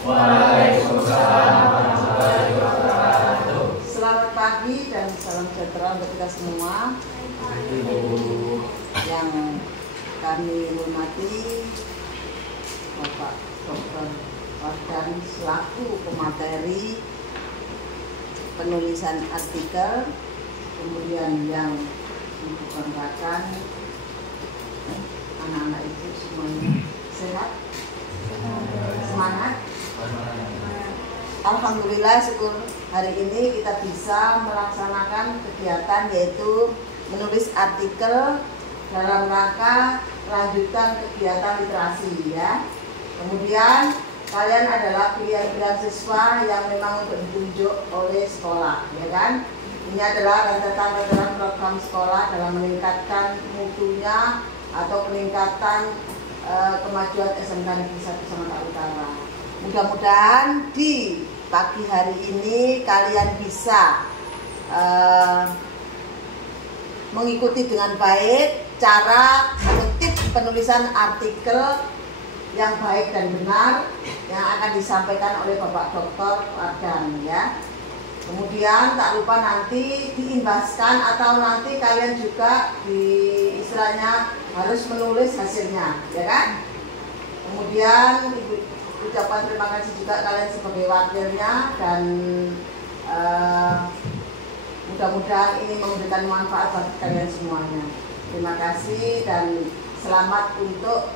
Waalaikumsalam warahmatullahi wabarakatuh. Selamat pagi dan salam sejahtera untuk kita semua. Yang kami hormati Bapak Dr. Wardan selaku pemateri penulisan artikel, kemudian yang membanggakan anak-anak itu semuanya sehat, semangat. Alhamdulillah, syukur hari ini kita bisa melaksanakan kegiatan yaitu menulis artikel dalam rangka lanjutan kegiatan literasi ya. Kemudian kalian adalah pilihan-pilihan siswa yang memang untuk ditunjuk oleh sekolah, ya kan? Ini adalah rentetan program sekolah dalam meningkatkan mutunya atau peningkatan kemajuan SMK Negeri 1 Sumatera Utara. Mudah-mudahan di pagi hari ini kalian bisa mengikuti dengan baik cara atau tips penulisan artikel yang baik dan benar yang akan disampaikan oleh Bapak Dr. Wardan ya. Kemudian tak lupa nanti diimbaskan atau nanti kalian juga istilahnya harus menulis hasilnya, ya kan? Kemudian ucapan terima kasih juga kalian sebagai wakilnya dan mudah-mudahan ini memberikan manfaat bagi kalian semuanya. Terima kasih dan selamat untuk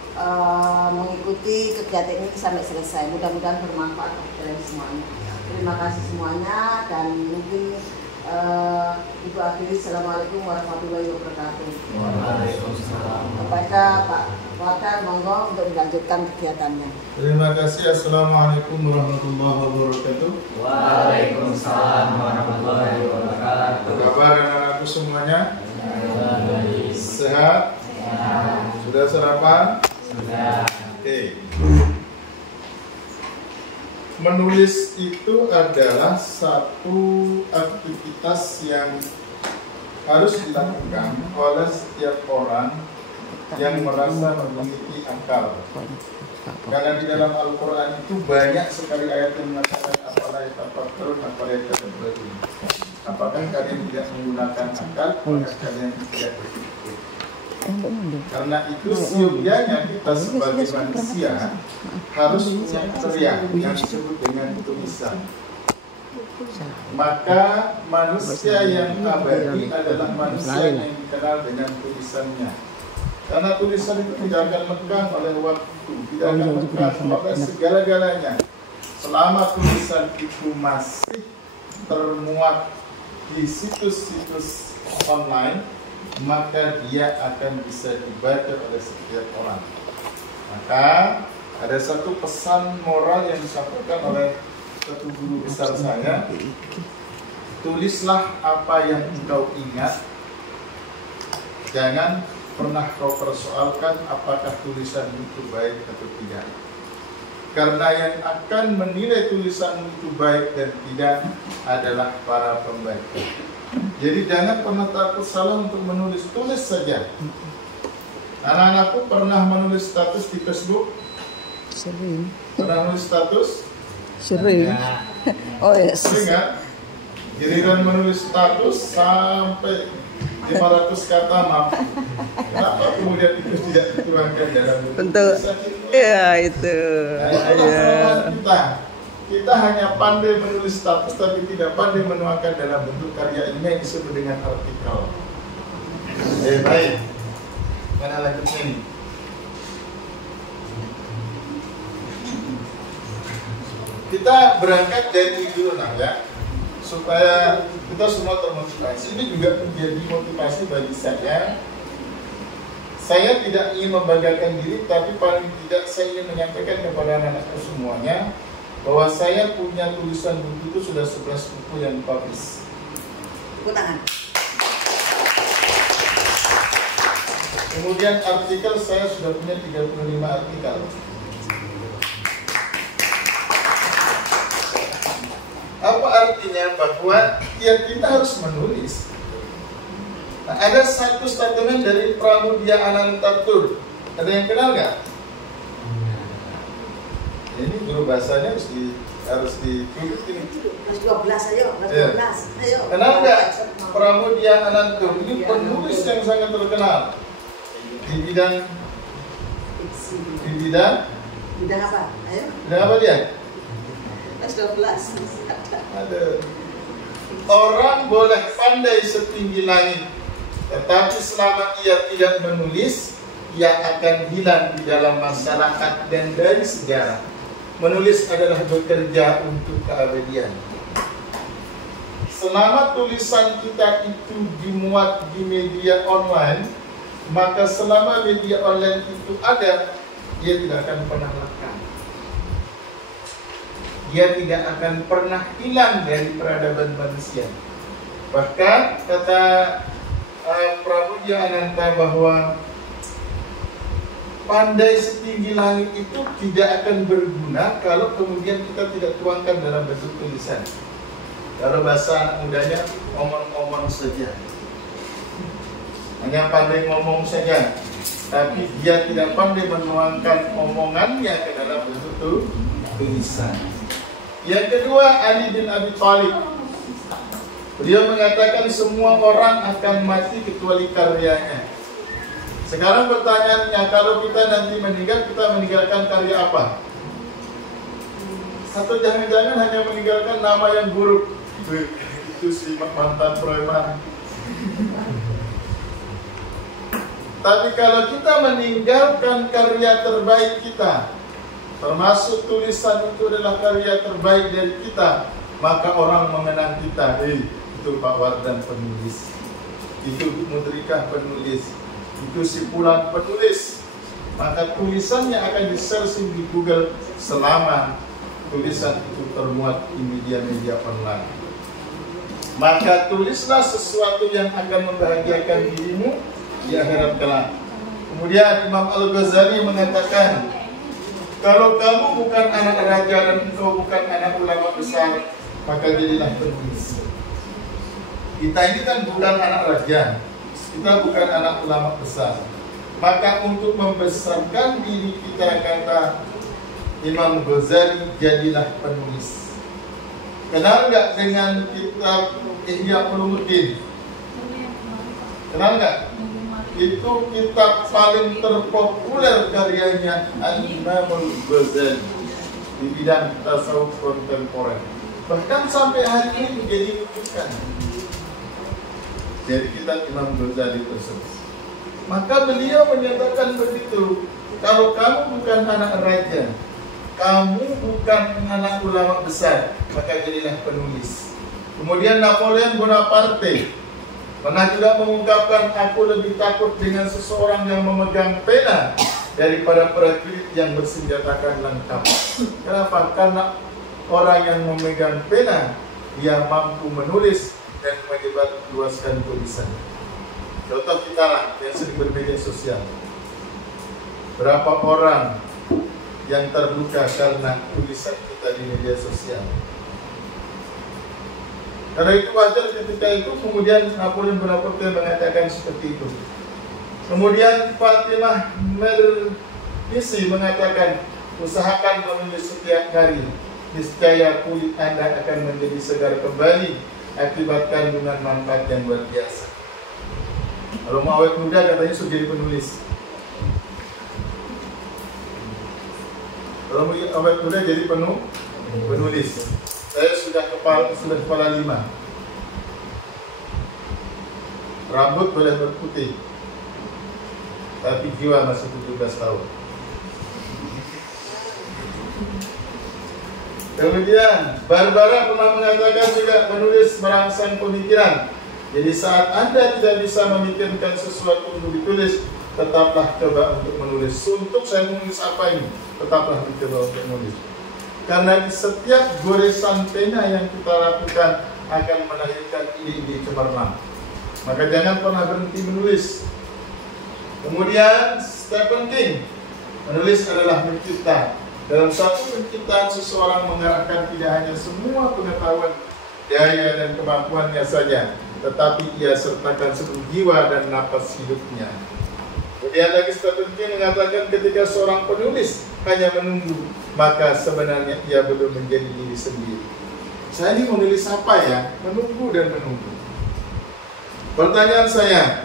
mengikuti kegiatan ini sampai selesai. Mudah-mudahan bermanfaat bagi kalian semuanya. Terima kasih semuanya dan mungkin Ibu akhiri. Assalamualaikum warahmatullahi wabarakatuh. Waalaikumsalam. Kepada Pak Wardan, monggo untuk dilanjutkan kegiatannya. Terima kasih. Assalamualaikum warahmatullahi wabarakatuh. Waalaikumsalam warahmatullahi wabarakatuh. Apa kabar anak-anakku semuanya? Sehat? Sudah sarapan? Sudah. Oke. Menulis itu adalah satu aktivitas yang harus dilakukan oleh setiap orang yang merasa memiliki akal. Karena di dalam Al-Quran itu banyak sekali ayat yang mengatakan apalah yatafakkarun, apalah yatadabbarun. Apakah kalian tidak menggunakan akal, maka kalian tidak berpikir. Karena itu siogianya kita sebagai manusia harus punya karya yang disebut dengan tulisan. Maka manusia yang abadi adalah manusia yang dikenal dengan tulisannya. Karena tulisan itu tidak akan lekang oleh waktu, tidak akan lekang oleh segala-galanya. Selama tulisan itu masih termuat di situs-situs online, maka dia akan bisa dibaca oleh setiap orang. Maka ada satu pesan moral yang disampaikan oleh satu guru besar saya, tulislah apa yang engkau ingat, jangan pernah kau persoalkan apakah tulisan itu baik atau tidak. Karena yang akan menilai tulisan itu baik dan tidak adalah para pembaca. Jadi jangan pernah takut salah untuk menulis, tulis saja. Anak-anakku pernah menulis status di Facebook? Sering. Pernah menulis status? Sering. Oh yes. Sering nggak? Giliran menulis status sampai 500 kata maaf. Kenapa kemudian itu tidak dituangkan dalam Bentuk. Ya itu. Kita hanya pandai menulis status tapi tidak pandai menuangkan dalam bentuk karya ini yang disebut dengan artikel. Baik. Mana lanjutnya nih? Kita berangkat dari ini dulu ya, supaya kita semua termotivasi. Ini juga menjadi motivasi bagi saya. Saya tidak ingin membanggakan diri, tapi paling tidak saya ingin menyampaikan kepada anak-anakku semuanya bahwa saya punya tulisan buku itu sudah 11 buku yang publish. Tepuk tangan. Kemudian artikel saya sudah punya 35 artikel. Apa artinya? Bahwa ya kita harus menulis. Nah, ada satu statement dari Pramudia Anantatur. Ada yang kenal nggak? Ini guru bahasanya harus ditulis ini. Plus 12 ayo, plus Iya. 12. Ayo. Kenal nggak Pramudia Ananto? Ini penulis yang sangat terkenal di bidang Bidang apa? Ayo. bidang apa dia? Plus 12. Ada. Orang boleh pandai setinggi langit, tetapi selama ia tidak menulis, ia akan hilang di dalam masyarakat dan dari sejarah. Menulis adalah bekerja untuk keabadian. Selama tulisan kita itu dimuat di media online, maka selama media online itu ada, dia tidak akan pernah lekang. Dia tidak akan pernah hilang dari peradaban manusia. Bahkan kata Pramudia Ananta bahwa pandai setinggi langit itu tidak akan berguna kalau kemudian kita tidak tuangkan dalam bentuk tulisan. Kalau bahasa anak mudanya, omong-omong saja. Hanya pandai ngomong saja, tapi dia tidak pandai menuangkan omongannya ke dalam bentuk tulisan. Yang kedua, Ali bin Abi Thalib. Beliau mengatakan semua orang akan mati kecuali karyanya. Sekarang pertanyaannya, kalau kita nanti meninggal, kita meninggalkan karya apa? Atau jangan-jangan hanya meninggalkan nama yang buruk? Itu si mantan preman. Tapi kalau kita meninggalkan karya terbaik kita, termasuk tulisan itu adalah karya terbaik dari kita, maka orang mengenang kita. Itu Pak Wardan penulis, itu Mudrikah penulis, itu si Pulang penulis. Maka tulisannya akan di-searching di Google selama tulisan itu termuat di media-media online. Maka tulislah sesuatu yang akan membahagiakan dirimu di akhirat kelak. Kemudian Imam Al-Ghazali mengatakan, kalau kamu bukan anak raja dan engkau bukan anak ulama besar, maka jadilah penulis. Kita ini kan bukan anak raja, kita bukan anak ulama besar. Maka untuk membesarkan diri kita, kata Imam Ghazali, jadilah penulis. Kenal nggak dengan kitab Ihya Ulumuddin? Kenal nggak? Itu kitab paling terpopuler karyanya Al-Imam Al-Ghazali di bidang tasawuf kontemporer. Bahkan sampai hari ini menjadi rujukan. Jadi kitab Imam Ghazali tersebut. Maka beliau menyatakan begitu, kalau kamu bukan anak raja, kamu bukan anak ulama besar, maka jadilah penulis. Kemudian Napoleon Bonaparte pernah juga mengungkapkan, aku lebih takut dengan seseorang yang memegang pena daripada prajurit yang bersenjatakan lengkap. Kenapa? Karena orang yang memegang pena, dia mampu menulis dan menyebarluaskan tulisan. Contoh kita lah yang sering bermedia sosial. Berapa orang yang terluka karena tulisan kita di media sosial? Karena itu wajar ketika itu kemudian Napoleon Bonaparte mengatakan seperti itu. Kemudian Fatimah Merisi mengatakan, usahakan menulis setiap hari, niscaya kulit Anda akan menjadi segar kembali akibat kandungan manfaat yang luar biasa. Kalau mau awet muda katanya sudah jadi penulis. Kalau mau awet muda jadi penulis. Saya sudah kepala 5. Rambut boleh berputih, tapi jiwa masih 17 tahun. Kemudian Barbara pernah mengatakan juga, menulis merangsang pemikiran. Jadi saat Anda tidak bisa memikirkan sesuatu untuk ditulis, tetaplah coba untuk menulis. Untuk saya menulis apa ini? Tetaplah coba untuk menulis. Karena di setiap goresan pena yang kita lakukan akan melahirkan ide-ide cemerlang. Maka jangan pernah berhenti menulis. Kemudian Stephen King, menulis adalah mencipta. Dalam satu penciptaan, seseorang mengarahkan tidak hanya semua pengetahuan, daya dan kemampuannya saja, tetapi ia sertakan seluruh jiwa dan napas hidupnya. Kemudian lagi Statuti mengatakan ketika seorang penulis hanya menunggu, maka sebenarnya ia belum menjadi diri sendiri. Saya ini menulis apa ya? Menunggu dan menunggu. Pertanyaan saya,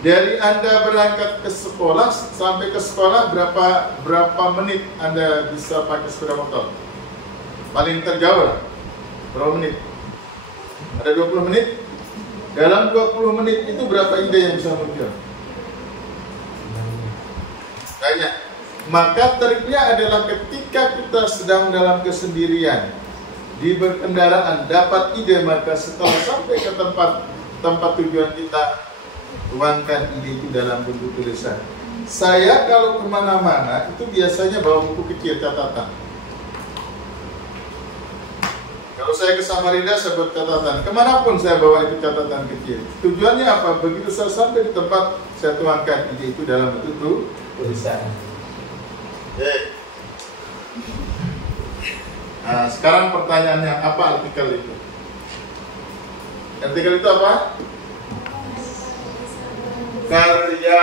dari Anda berangkat ke sekolah sampai ke sekolah berapa menit Anda bisa pakai sepeda motor? Paling terjauh lah, berapa menit? Ada 20 menit? Dalam 20 menit itu berapa ide yang bisa muncul? Banyak. Maka triknya adalah ketika kita sedang dalam kesendirian di berkendaraan dapat ide, maka setelah sampai ke tempat tujuan kita tuangkan ide itu dalam bentuk tulisan. Saya kalau kemana-mana itu biasanya bawa buku kecil catatan. Kalau saya ke Samarinda saya buat catatan. Kemanapun saya bawa itu catatan kecil. Tujuannya apa? Begitu saya sampai di tempat saya tuangkan ide itu dalam bentuk tulisan. Nah, sekarang pertanyaannya, apa artikel itu? Artikel itu apa? Karya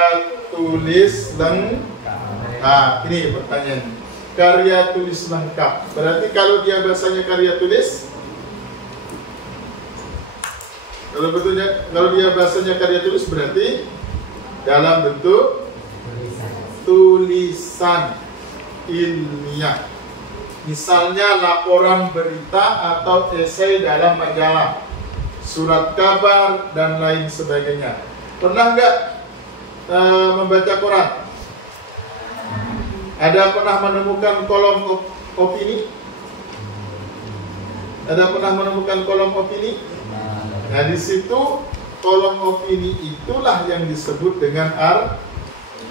tulis lengkap. Nah, ini pertanyaan. Karya tulis lengkap. Berarti kalau dia bahasanya karya tulis, kalau dia bahasanya karya tulis berarti dalam bentuk tulisan ilmiah. Misalnya laporan berita atau esai dalam majalah, surat kabar dan lain sebagainya. Pernah nggak membaca koran? Ada pernah menemukan kolom opini? Ada pernah menemukan kolom opini? Nah, di situ kolom opini itulah yang disebut dengan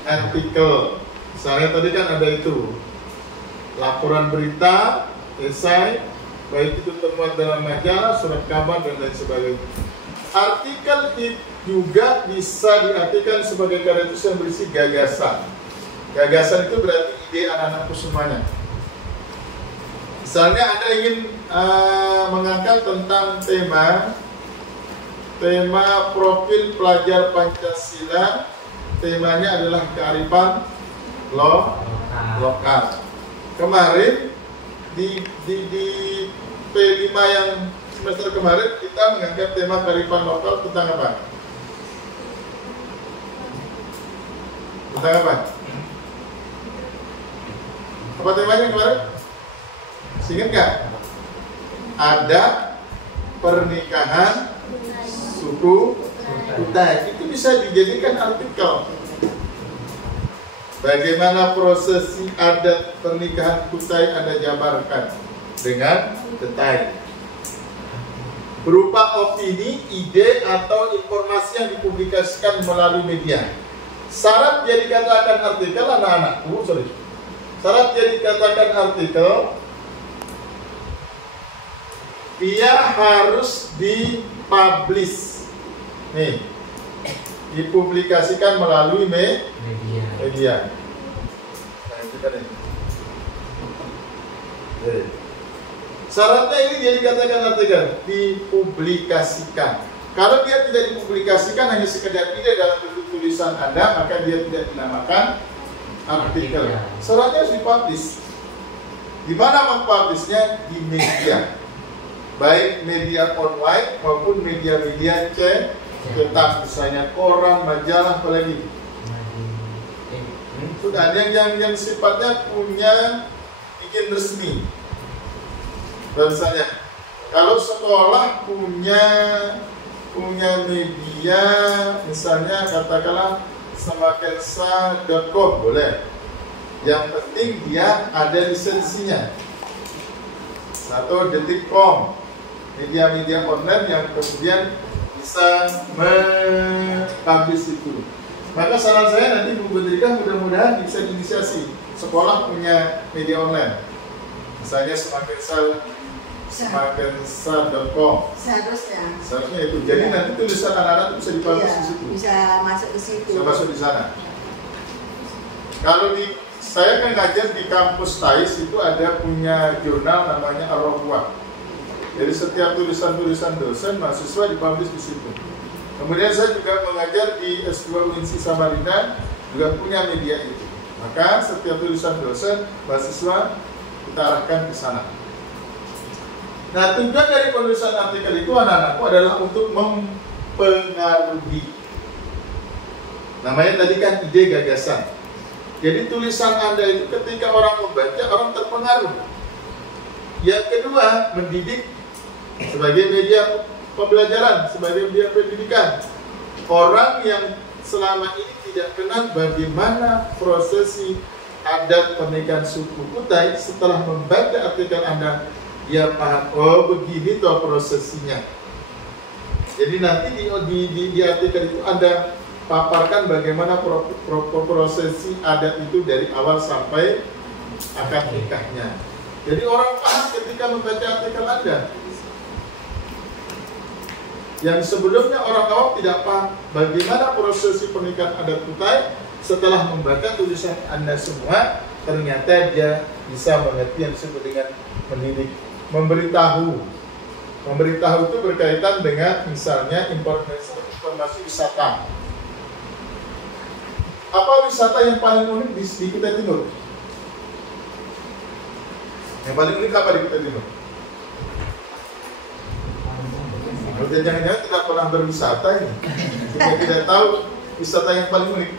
artikel. Misalnya tadi kan ada itu laporan berita, esai, baik itu temuan dalam majalah, surat kabar dan lain sebagainya. Artikel itu juga bisa diartikan sebagai karya tulis yang berisi gagasan. Gagasan itu berarti ide anak-anakku semuanya. Misalnya Anda ingin mengangkat tentang tema profil pelajar Pancasila, temanya adalah kearifan lokal. Kemarin di P5 yang semester kemarin kita mengangkat tema kearifan lokal tentang apa? Tentang apa? Apa temanya kemarin? Ingat nggak? Ada pernikahan suku Kutai. Itu bisa dijadikan artikel. Bagaimana prosesi adat pernikahan Kutai Anda jabarkan dengan detail. Berupa opini, ide, atau informasi yang dipublikasikan melalui media. Syarat jadi katakan artikel anak-anakku, syarat jadi katakan artikel, dia harus dipublish. Nih, dipublikasikan melalui media. Nah, itu kan ini. Syaratnya ini dia dikatakan artikel, dipublikasikan. Kalau dia tidak dipublikasikan hanya sekedar ide dalam bentuk tulisan Anda, maka dia tidak dinamakan artikel. Syaratnya harus dipublish. Di mana mempublishnya? Di media. Baik media online maupun media-media cetak, misalnya koran, majalah, apalagi. Sudah ada yang sifatnya punya izin resmi. Misalnya, kalau sekolah punya media, misalnya katakanlah semakensa.com boleh. Yang penting dia ada lisensinya. Atau detik.com, media-media online yang kemudian bisa mempublish itu. Maka saran saya nanti Bu Bentrika mudah-mudahan bisa diinisiasi sekolah punya media online. Misalnya semakensa.com. Seharusnya itu. Jadi ya, nanti tulisan anak-anak bisa dipublish di situ. Bisa masuk ke situ. Bisa masuk di sana. Kalau saya kan ngajar di kampus TAIS itu ada punya jurnal namanya Ar-Rahwah. Jadi setiap tulisan-tulisan dosen mahasiswa dipublish di situ. Kemudian saya juga mengajar di S2 UNSI Samarinda, juga punya media itu. Maka setiap tulisan dosen, mahasiswa kita arahkan ke sana. Nah, tujuan dari penulisan artikel itu anak-anakku adalah untuk mempengaruhi. Namanya tadi kan ide gagasan. Jadi tulisan Anda itu ketika orang membaca, orang terpengaruh. Yang kedua, mendidik sebagai media pembelajaran, sebagai media pendidikan. Orang yang selama ini tidak kenal bagaimana prosesi adat pernikahan suku Kutai, setelah membaca artikel Anda, dia paham, oh begini toh prosesinya. Jadi nanti di artikel itu Anda paparkan bagaimana prosesi adat itu dari awal sampai akad nikahnya. Jadi orang paham ketika membaca artikel Anda. Yang sebelumnya orang awam tidak paham bagaimana prosesi pernikahan adat Kutai, setelah membaca tulisan Anda semua, ternyata dia bisa mengerti yang disebut dengan mendidik, memberitahu. Memberitahu itu berkaitan dengan misalnya informasi wisata. Apa wisata yang paling unik di Kutai Timur? Yang paling unik apa di Kutai Timur? Jangan-jangan tidak pernah berwisata ini. Kita tidak tahu wisata yang paling unik.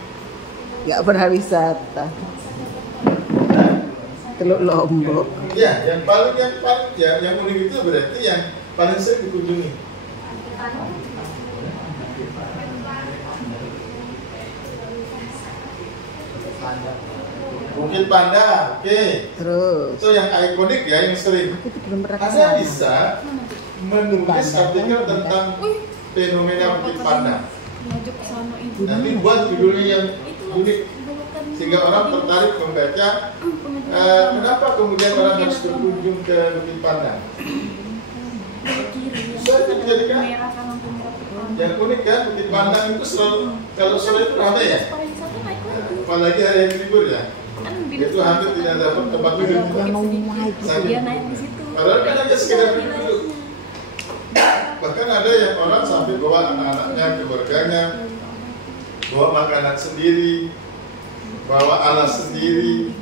Nggak pernah wisata. Teluk Lombok. Ya, yang unik itu berarti yang paling sering dikunjungi. Bukit Panda, oke. Terus. Itu yang ikonik ya, yang sering. Aku tuh belum pernah Anda bisa menulis artikel tentang fenomena Bukit Panda. Nanti buat judulnya yang unik sehingga orang tertarik membaca. Kenapa kemudian orang harus berkunjung ke Bukit Panda? Bisa dijadikan yang unik kan, Bukit Panda itu selalu, kalau sore itu ramai ya, apalagi hari yang libur ya, itu hampir tidak dapat tempat duduk. Padahal kan hanya sekedar duduk. Bahkan ada yang orang sampai bawa anak-anaknya, keluarganya, bawa makanan sendiri, bawa alat sendiri,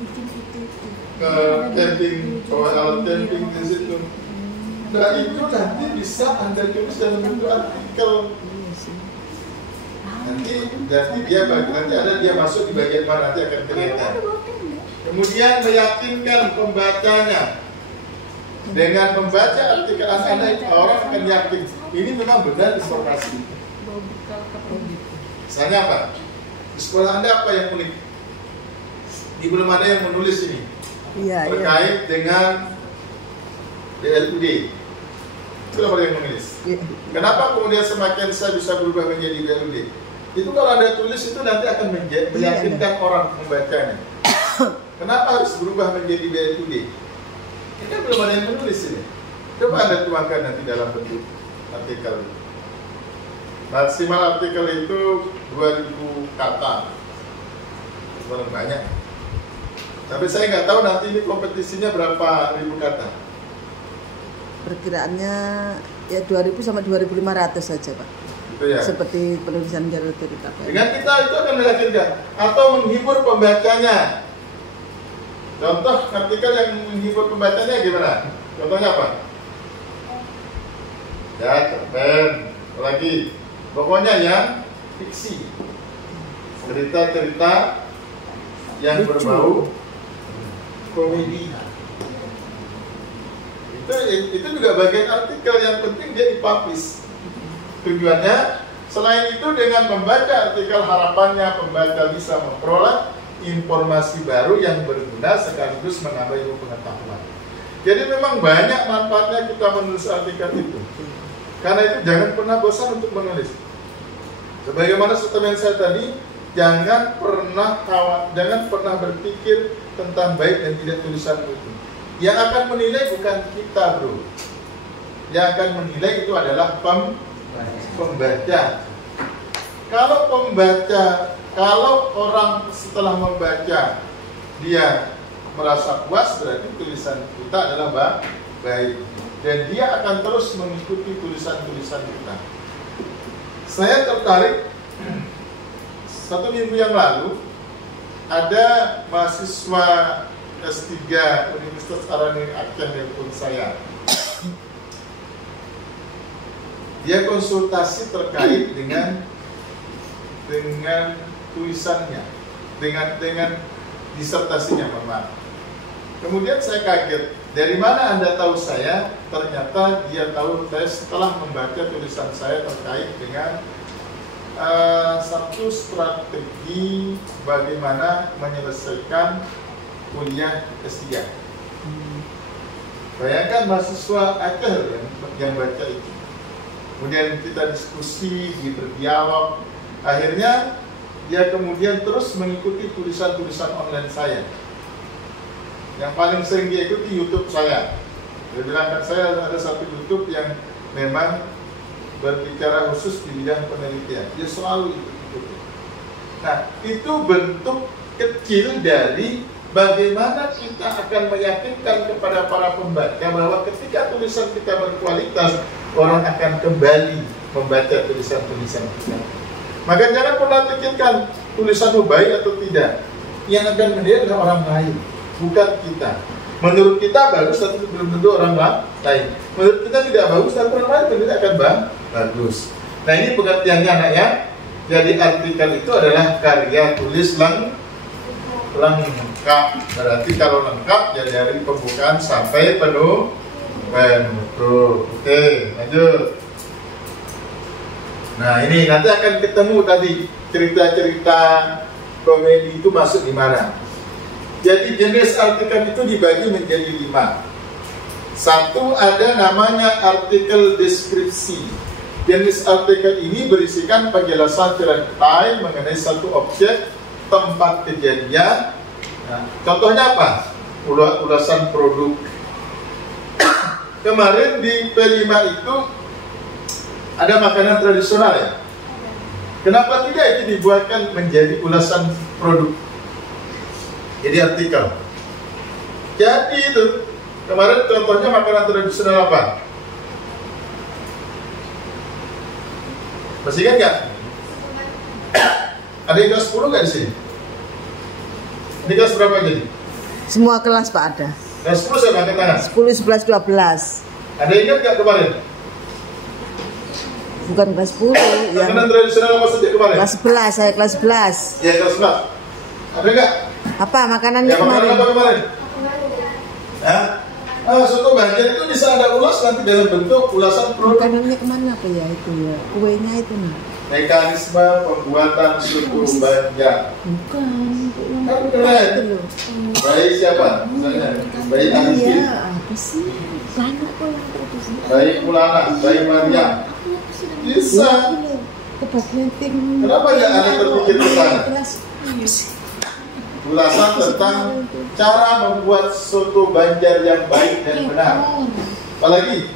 ke camping, bawa alat camping di situ. Nah itu nanti bisa Anda tulis dalam bentuk artikel. Nanti ada dia masuk di bagian mana, nanti akan kelihatan. Kemudian meyakinkan pembacanya. Dengan membaca artikel Anda, orang akan yakin ini memang benar informasi. Misalnya apa? Di sekolah Anda apa yang unik? Di belum ada yang menulis ini terkait dengan DLUD. Itu ada yang menulis. Kenapa kemudian semakin saya bisa berubah menjadi DLUD? Itu kalau Anda tulis itu nanti akan meyakinkan orang membacanya. Kenapa harus berubah menjadi DLUD? Ini kan belum ada yang menulis ini. Coba Anda tuangkan nanti dalam bentuk artikel. Maksimal artikel itu 2000 kata. Sebenarnya banyak. Tapi saya nggak tahu nanti ini kompetisinya berapa ribu kata. Perkiraannya ya 2000 sampai 2500 saja, Pak. Gitu ya. Seperti penulisan jalur cerita. Dengan kita itu akan meyakinkan atau menghibur pembacanya. Contoh artikel yang menghibur pembacanya gimana? Contohnya apa? Ya, cerpen. Lagi. Pokoknya yang fiksi. Cerita-cerita yang berbau komedi. Itu juga bagian artikel yang penting dia dipublish. Tujuannya selain itu dengan membaca artikel harapannya pembaca bisa memperoleh informasi baru yang berguna sekaligus menambah ilmu pengetahuan. Jadi memang banyak manfaatnya kita menulis artikel itu. Karena itu jangan pernah bosan untuk menulis. Sebagaimana statement saya tadi, jangan pernah berpikir tentang baik dan tidak tulisan itu. Yang akan menilai bukan kita, bro. Yang akan menilai itu adalah pembaca. Kalau orang setelah membaca dia merasa puas, berarti tulisan kita adalah baik, dan dia akan terus mengikuti tulisan-tulisan kita. saya tertarik 1 minggu yang lalu ada mahasiswa S3 Universitas Al-Azhar Aceh nelpon saya. Dia konsultasi terkait dengan tulisannya, dengan disertasinya, Mama. Kemudian saya kaget, dari mana Anda tahu saya? Ternyata dia tahu saya setelah membaca tulisan saya terkait dengan satu strategi bagaimana menyelesaikan kuliah S3. Bayangkan mahasiswa Aceh yang baca itu. Kemudian kita diskusi, berdialog. Akhirnya dia kemudian terus mengikuti tulisan-tulisan online saya. Yang paling sering dia ikuti YouTube saya. Dia bilang kan saya ada satu YouTube yang memang berbicara khusus di bidang penelitian. Dia selalu ikuti. Nah, itu bentuk kecil dari bagaimana kita akan meyakinkan kepada para pembaca bahwa ketika tulisan kita berkualitas, orang akan kembali membaca tulisan-tulisan kita. Maka jangan pernah pikirkan tulisanmu baik atau tidak. Yang akan menilai adalah orang lain, bukan kita. Menurut kita bagus, tapi belum tentu orang lain. Menurut kita tidak bagus, tapi orang lain tentu akan bagus. Nah, ini pengertiannya anaknya. Jadi artikel itu adalah karya tulis lengkap. Berarti kalau lengkap jadi dari pembukaan sampai penutup. Oke, lanjut. Nah, ini nanti akan ketemu tadi cerita-cerita komedi itu masuk di mana. Jadi jenis artikel itu dibagi menjadi 5. Satu, ada namanya artikel deskripsi. Jenis artikel ini berisikan penjelasan secara detail mengenai satu objek, tempat kejadian. Nah, contohnya apa? Ulasan produk. Kemarin di P5 itu ada makanan tradisional ya. Kenapa tidak itu dibuatkan menjadi ulasan produk? Jadi artikel. Jadi itu kemarin contohnya makanan tradisional apa? Masih ingat nggak? Ada yang kelas 10 nggak di sini? Ini kelas berapa jadi? Semua kelas Pak ada. Kelas 10 saya pakai tangan. 10, 11, 12. Ada yang ingat nggak kemarin? Bukan kelas 10 yang Makanan tradisional apa saja kemarin? kelas 11, saya kelas 11. Ya kelas 11. Ada nggak? Apa makanannya Ya makanan kemarin? apa kemarin? Hah? Soto Banjar itu bisa ada ulas nanti dalam bentuk ulasan produk. Makanannya kemana apa ya itu ya? Kuenya itu nih. Mekanisme pembuatan soto Banjar. Bukan. Kan keren. Bayi siapa? Misalnya Bayi Anti, Iya, apa sih? Banyak kok yang produksi. Bayi Pulana, Bayi Maria. Bisa. Kebagian tim. Kenapa ya aneh terpikir ke sana? Kelas apa sih? Ulasan tentang cara membuat soto Banjar yang baik dan benar. Apalagi?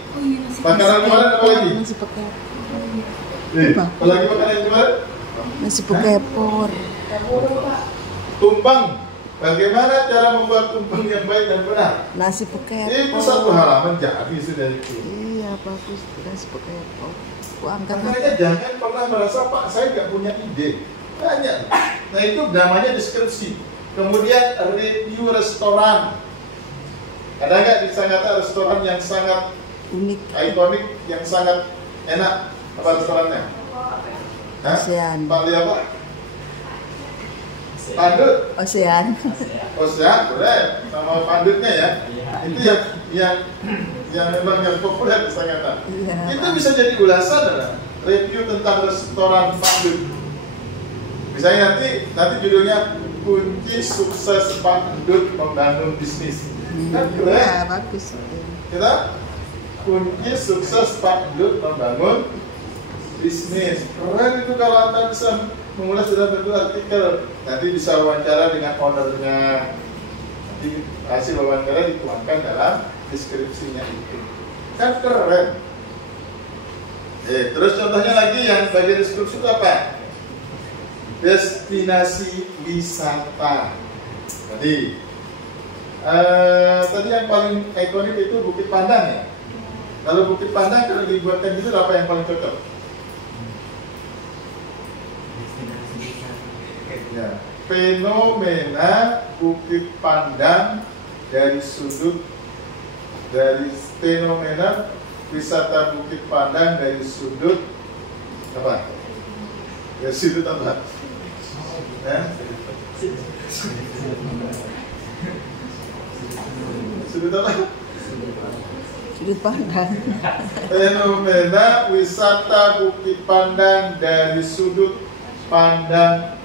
Makanan kemarin apa lagi? Nasi bekepor. Apalagi makanan kemarin? Nasi bekepor. Tumpeng. Bagaimana cara membuat tumpeng yang baik dan benar? Nasi bekepor. Itu satu halaman jadi sudah itu. Iya, bagus nasi bekepor. Aku angkat. Makanya jangan pernah merasa Pak saya nggak punya ide. Banyak. Nah itu namanya deskripsi. Kemudian review restoran. Ada nggak di Sangatta restoran yang sangat Unik. ikonik, yang sangat enak? Apa restorannya? Hah? Ocean. Pak Lia Pak? Pandut? Ocean. Ocean, boleh. Sama pandutnya ya. Itu yang memang yang populer di Sangatta. Iya. Itu bisa jadi ulasan adalah review tentang restoran pandut. Misalnya nanti judulnya kunci sukses pandut membangun bisnis. Kan keren. Iya, bagus. Kita kunci sukses pandut membangun bisnis. Keren itu kalau Anda bisa mengulas dalam bentuk artikel. Nanti bisa wawancara dengan ownernya. Nanti hasil wawancara dituangkan dalam deskripsinya itu. Kan keren. Terus contohnya lagi yang bagian deskripsi itu apa? Destinasi wisata. Tadi yang paling ikonik itu Bukit Pandang ya. Kalau Bukit Pandang kalau dibuatkan gitu apa yang paling cocok? Ya. Fenomena bukit pandang dari fenomena wisata Bukit Pandang dari sudut apa? Ya, sudut apa? Sudut apa? Sudut pandang. Fenomena wisata Bukit Pandang dari sudut pandang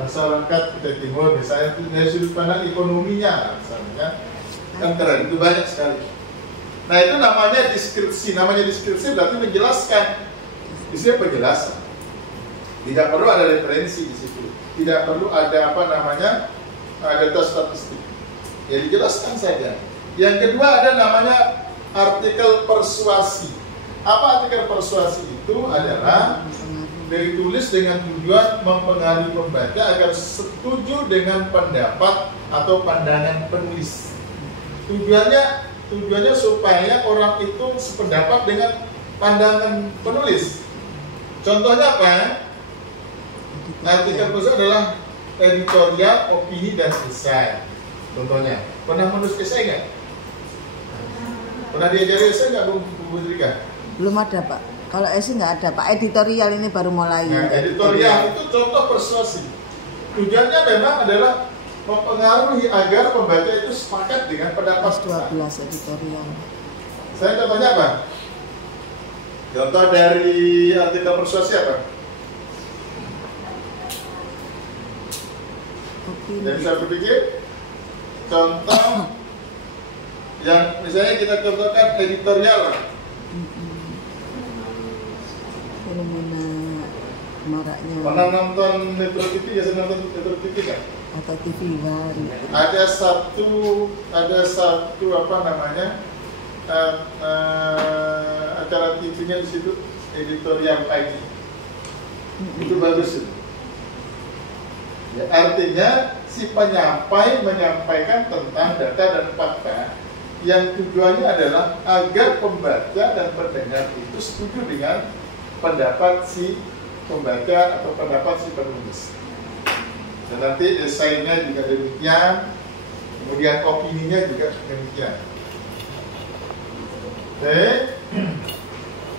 masyarakat Kutai Timur, misalnya dari sudut pandang ekonominya, misalnya, kan keren, itu banyak sekali. Nah, itu namanya deskripsi. Namanya deskripsi berarti menjelaskan. Isinya penjelasan. Tidak perlu ada referensi di situ. Tidak perlu ada data statistik. Ya, dijelaskan saja. Yang kedua ada namanya artikel persuasi. Apa artikel persuasi itu? Adalah ditulis dengan tujuan mempengaruhi pembaca agar setuju dengan pendapat atau pandangan penulis. Tujuannya supaya orang itu sependapat dengan pandangan penulis. Contohnya apa? Artikel khusus adalah editorial, opini, dan esai. Contohnya, pernah menulis esai nggak? Pernah diajari esai nggak, Bu Trika? Belum ada, Pak. Kalau esai nggak ada, Pak. Editorial ini baru mulai. Nah, editorial itu contoh persuasi. Tujuannya memang adalah mempengaruhi agar pembaca itu sepakat dengan pendapat 12 editorial. Saya contohnya apa? Contoh dari artikel persuasi apa? Yang bisa berpikir? Contoh yang misalnya kita contohkan editorial lah. Fenomena maraknya. Pernah nonton Metro TV? Biasa nonton Metro TV kan? Atau TV baru. Ada satu apa namanya acara TV-nya di situ, editorial pagi. Itu bagus itu. Ya, artinya si penyampai menyampaikan tentang data dan fakta yang tujuannya adalah agar pembaca dan pendengar itu setuju dengan pendapat si pembaca atau pendapat si penulis. Dan nanti esainya juga demikian, kemudian opininya juga demikian. Oke.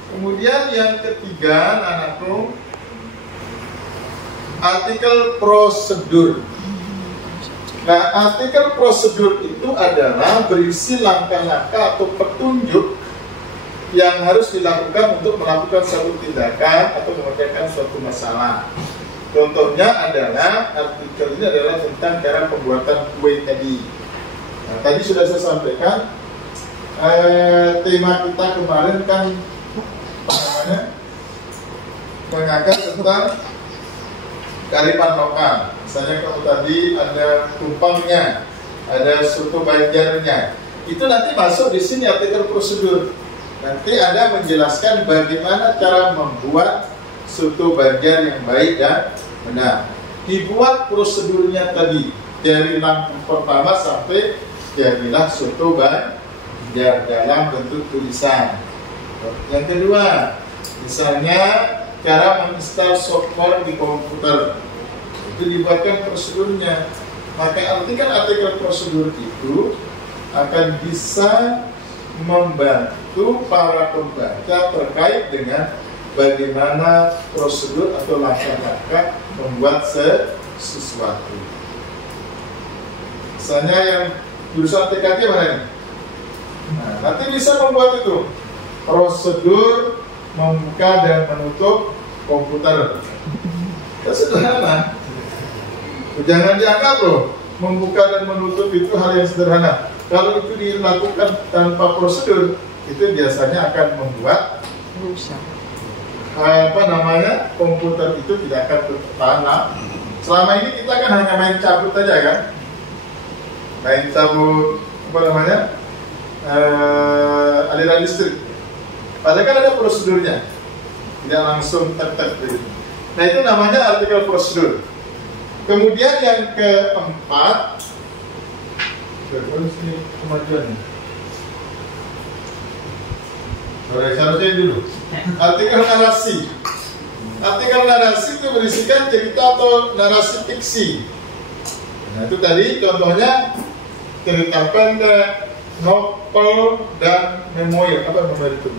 Kemudian yang ketiga, anakku, artikel prosedur. Nah, artikel prosedur itu adalah berisi langkah-langkah atau petunjuk yang harus dilakukan untuk melakukan suatu tindakan atau memecahkan suatu masalah. Contohnya adalah artikel ini adalah tentang cara pembuatan kue tadi. Nah, tadi sudah saya sampaikan tema kita kemarin kan mengangkat tentang kearifan lokal. Misalnya kalau tadi ada tumpangnya, ada soto Banjarnya, itu nanti masuk di sini artikel prosedur. Nanti ada menjelaskan bagaimana cara membuat soto Banjar yang baik dan benar. Dibuat prosedurnya tadi dari langkah pertama sampai jadilah soto Banjar dalam bentuk tulisan. Yang kedua, misalnya cara menginstal software di komputer, itu dibuatkan prosedurnya. Maka artikel prosedur itu akan bisa membantu para pembaca terkait dengan bagaimana prosedur atau langkah-langkah membuat sesuatu. Misalnya yang jurusan TKJ mana ini? Nah, nanti bisa membuat itu prosedur membuka dan menutup komputer. Ya, sederhana. Jangan dianggap loh membuka dan menutup itu hal yang sederhana. Kalau itu dilakukan tanpa prosedur, itu biasanya akan membuat rusak. Komputer itu tidak akan bertahan. Selama ini kita kan hanya main cabut aja kan, main cabut aliran listrik. Padahal kan ada prosedurnya, tidak langsung tek-tek gitu. Nah, itu namanya artikel prosedur. Kemudian yang keempat, kemajuan. Saya dulu. Artikel narasi. artikel narasi itu berisikan cerita atau narasi fiksi. Nah itu tadi contohnya cerita pendek, novel, dan memoir. Apa memoir itu?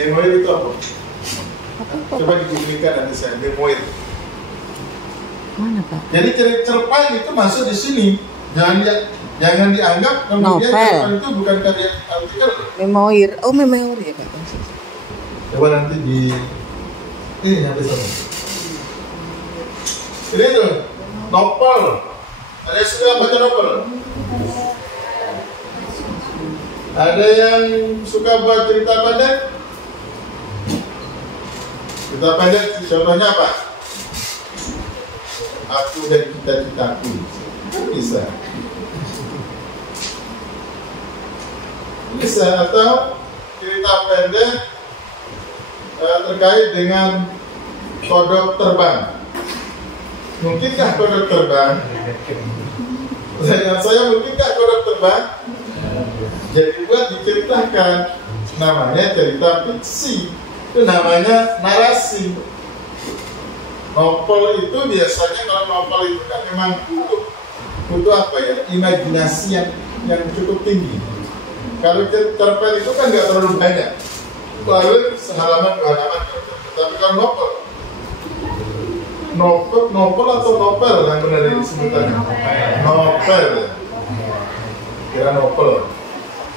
Memoir itu apa? Coba dibuktikan nanti saya, memoir. Mana Pak? Jadi cerpen itu masuk di sini. Jangan dianggap kemudian Novel. cerpen itu bukan karya artikel. Memoir. Oh, memoir ya Pak. Coba nanti di ini sampai sana. Ini tuh novel. Ada yang suka baca novel? Ada yang suka buat cerita pendek? Cerita pendek contohnya apa? Aku dan cita-citaku. Bisa. Bisa atau cerita pendek terkait dengan kodok terbang. Mungkinkah kodok terbang? Saya mungkinkah kodok terbang? Jadi buat diceritakan, namanya cerita fiksi, itu namanya narasi. Novel itu biasanya kalau novel itu kan memang butuh apa ya, imajinasi yang cukup tinggi. Kalau cerpen itu kan nggak terlalu banyak, lalu sehalaman dua halaman. Tapi kalau novel atau novel yang benar ini sebutannya novel ya. Kira novel.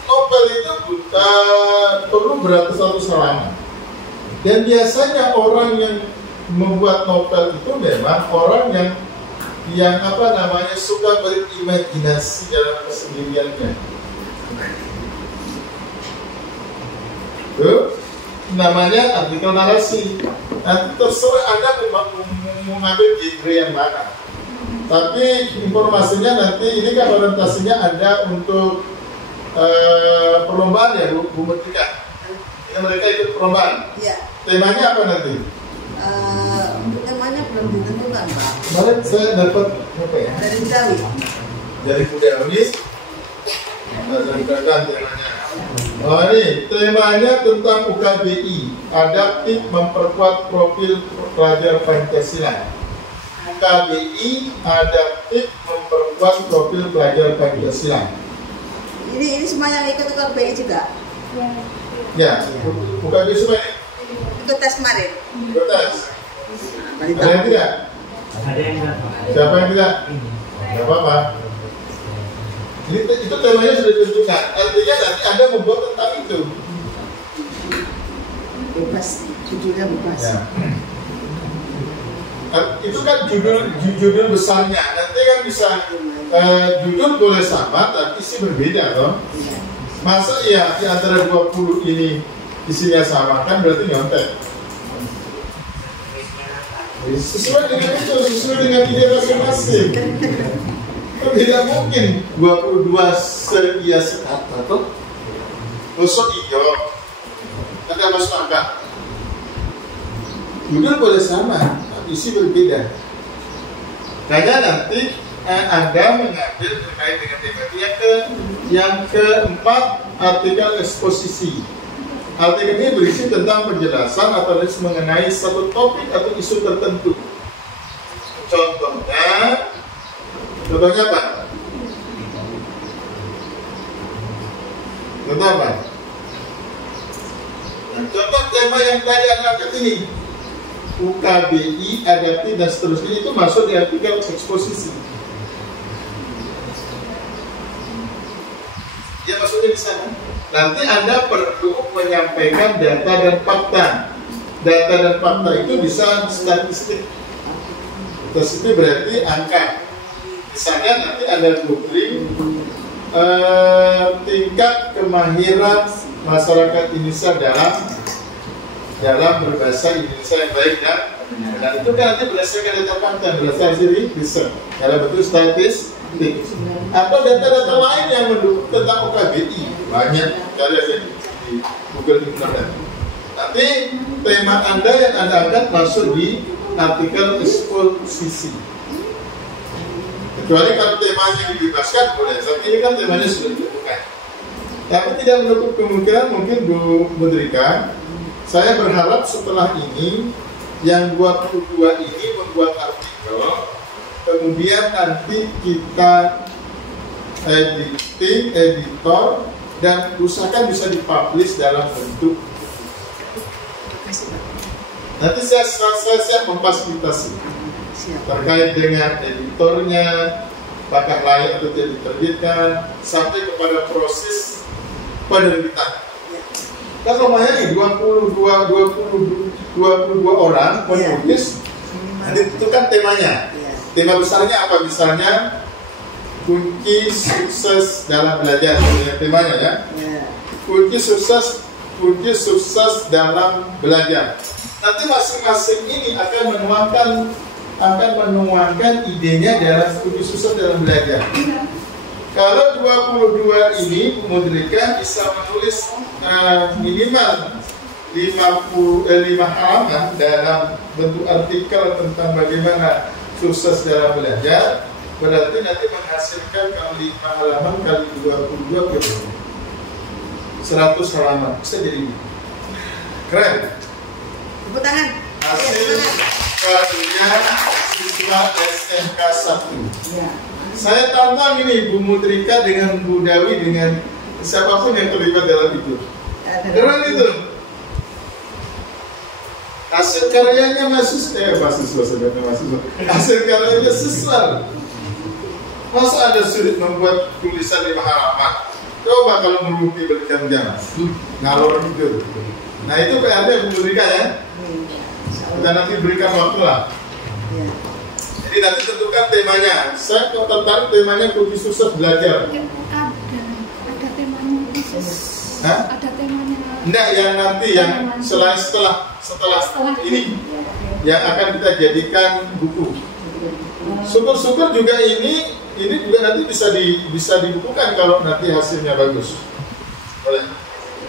Novel itu perlu beratus-ratus halaman. Dan biasanya orang yang membuat novel itu memang orang yang apa namanya suka berimajinasi dalam kesendiriannya. Tuh, namanya artikel narasi. Nanti terserah Anda mau ngambil genre yang mana. Tapi informasinya nanti ini kan orientasinya ada untuk perlombaan ya Bu Metrika. Ini mereka ikut perlombaan. Iya. Temanya apa nanti? Untuk temanya belum ditentukan Pak. Kemarin saya dapat apa ya? Dari Betawi. Dari Budawi. Dari Badan temanya. Oh ini temanya tentang UKBI, adaptif memperkuat profil pelajar Pancasila. UKBI adaptif memperkuat profil pelajar Pancasila. Ini semua yang ikut UKBI juga. Ya, UKBI semua ini. Ikut tes kemarin. Ikut tes. Ada yang tidak? Ada yang enggak? Siapa yang tidak? Tidak apa-apa. Itu temanya sudah ditentukan. Artinya nanti Anda membuat tentang itu. Bebas, judulnya bebas. Ya. Itu kan judul besarnya. Nanti kan bisa judul boleh sama, tapi isi berbeda, toh. Masa iya di antara 20 ini isinya sama, kan berarti nyontek. Sesuai dengan itu, sesuai dengan ide masing-masing. Tidak mungkin 22 seia sekata tuh. Masuk iyo, ada masuk angka. Judul boleh sama, tapi isi berbeda. Karena nanti Anda mengambil terkait dengan tema itu yang keempat, artikel eksposisi. Artikel ini berisi tentang penjelasan atau mengenai satu topik atau isu tertentu. Contohnya apa? Contoh apa? Contoh tema yang tadi Anda angkat ini, UKBI, adaptif dan seterusnya, itu masuk di artikel eksposisi. Ya maksudnya di sana. Nanti Anda perlu menyampaikan data dan fakta. Data dan fakta itu bisa statistik. Statistik berarti angka. Misalnya nanti Anda googling tingkat kemahiran masyarakat Indonesia dalam berbahasa Indonesia yang baik dan itu kan nanti berdasarkan data fakta, berdasarkan dari riset dalam bentuk statistik. Atau data-data lain yang mendukung tentang UKBI banyak sekali ada di Google Internet. Nanti tema Anda yang Anda angkat masuk di artikel eksposisi. Kecuali kalau temanya dibebaskan boleh. Tapi ini kan temanya sudah ditentukan. Tapi tidak menutup kemungkinan mungkin Bu Metrika Saya berharap setelah ini yang 22 ini membuat artikel, kemudian nanti kita editor, dan usahakan bisa dipublish dalam bentuk. Nanti saya siap memfasilitasi terkait dengan editornya, apakah layak atau tidak diterbitkan, sampai kepada proses penerbitan. Kan lumayan nih, 22 orang menulis, nanti tentukan temanya. Tema besarnya apa? Misalnya kunci sukses dalam belajar, temanya ya. Kunci sukses dalam belajar. Nanti masing-masing ini akan menuangkan idenya dalam kunci sukses dalam belajar. Kalau 22 ini Mudrika bisa menulis minimal 5 halaman dalam bentuk artikel tentang bagaimana sukses dalam belajar. Berarti nanti menghasilkan kalau 5 halaman kali 22 berapa? 100 halaman. Bisa jadi ini. Keren. Tepuk tangan. Hasil karya siswa SMK 1. Ya. Saya tantang ini Bu Mudrika dengan Bu Dawi dengan siapapun yang terlibat dalam itu. Keren itu. Hasil karyanya mahasiswa. Hasil karyanya siswa. Masa ada sulit membuat tulisan 5 halaman? Coba kalau merugi berjam-jam, ngalor gitu. Nah itu PR-nya Bu Mudrika ya. Kita nanti berikan waktu lah. Jadi nanti tentukan temanya. Saya tertarik temanya kunci sukses belajar. Ada temanya khusus. Hah? Ada temanya. Enggak, yang nanti yang setelah ini yang akan kita jadikan buku. Syukur-syukur juga ini juga nanti bisa dibukukan kalau nanti hasilnya bagus. Boleh.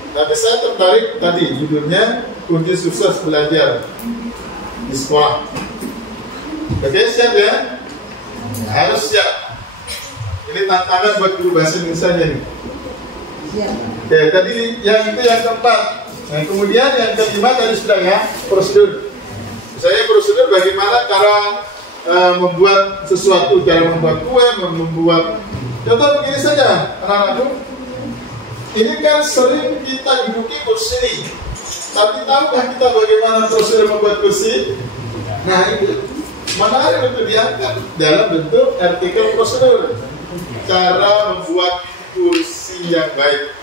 Tapi saya tertarik tadi judulnya kunci sukses belajar di sekolah. Oke, siap ya? Harus siap. Ini tantangan buat guru bahasa Indonesia nih. Oke, tadi yang itu yang keempat. Nah, kemudian yang kelima tadi sudah ya, prosedur. Misalnya prosedur bagaimana cara membuat sesuatu, cara membuat kue, membuat. Contoh begini saja, anak-anakku. Ini kan sering kita duduki kursi ini. Tapi tahukah kita bagaimana prosedur membuat kursi? Nah, itu menarik untuk diangkat dalam bentuk artikel prosedur. Cara membuat kursi yang baik.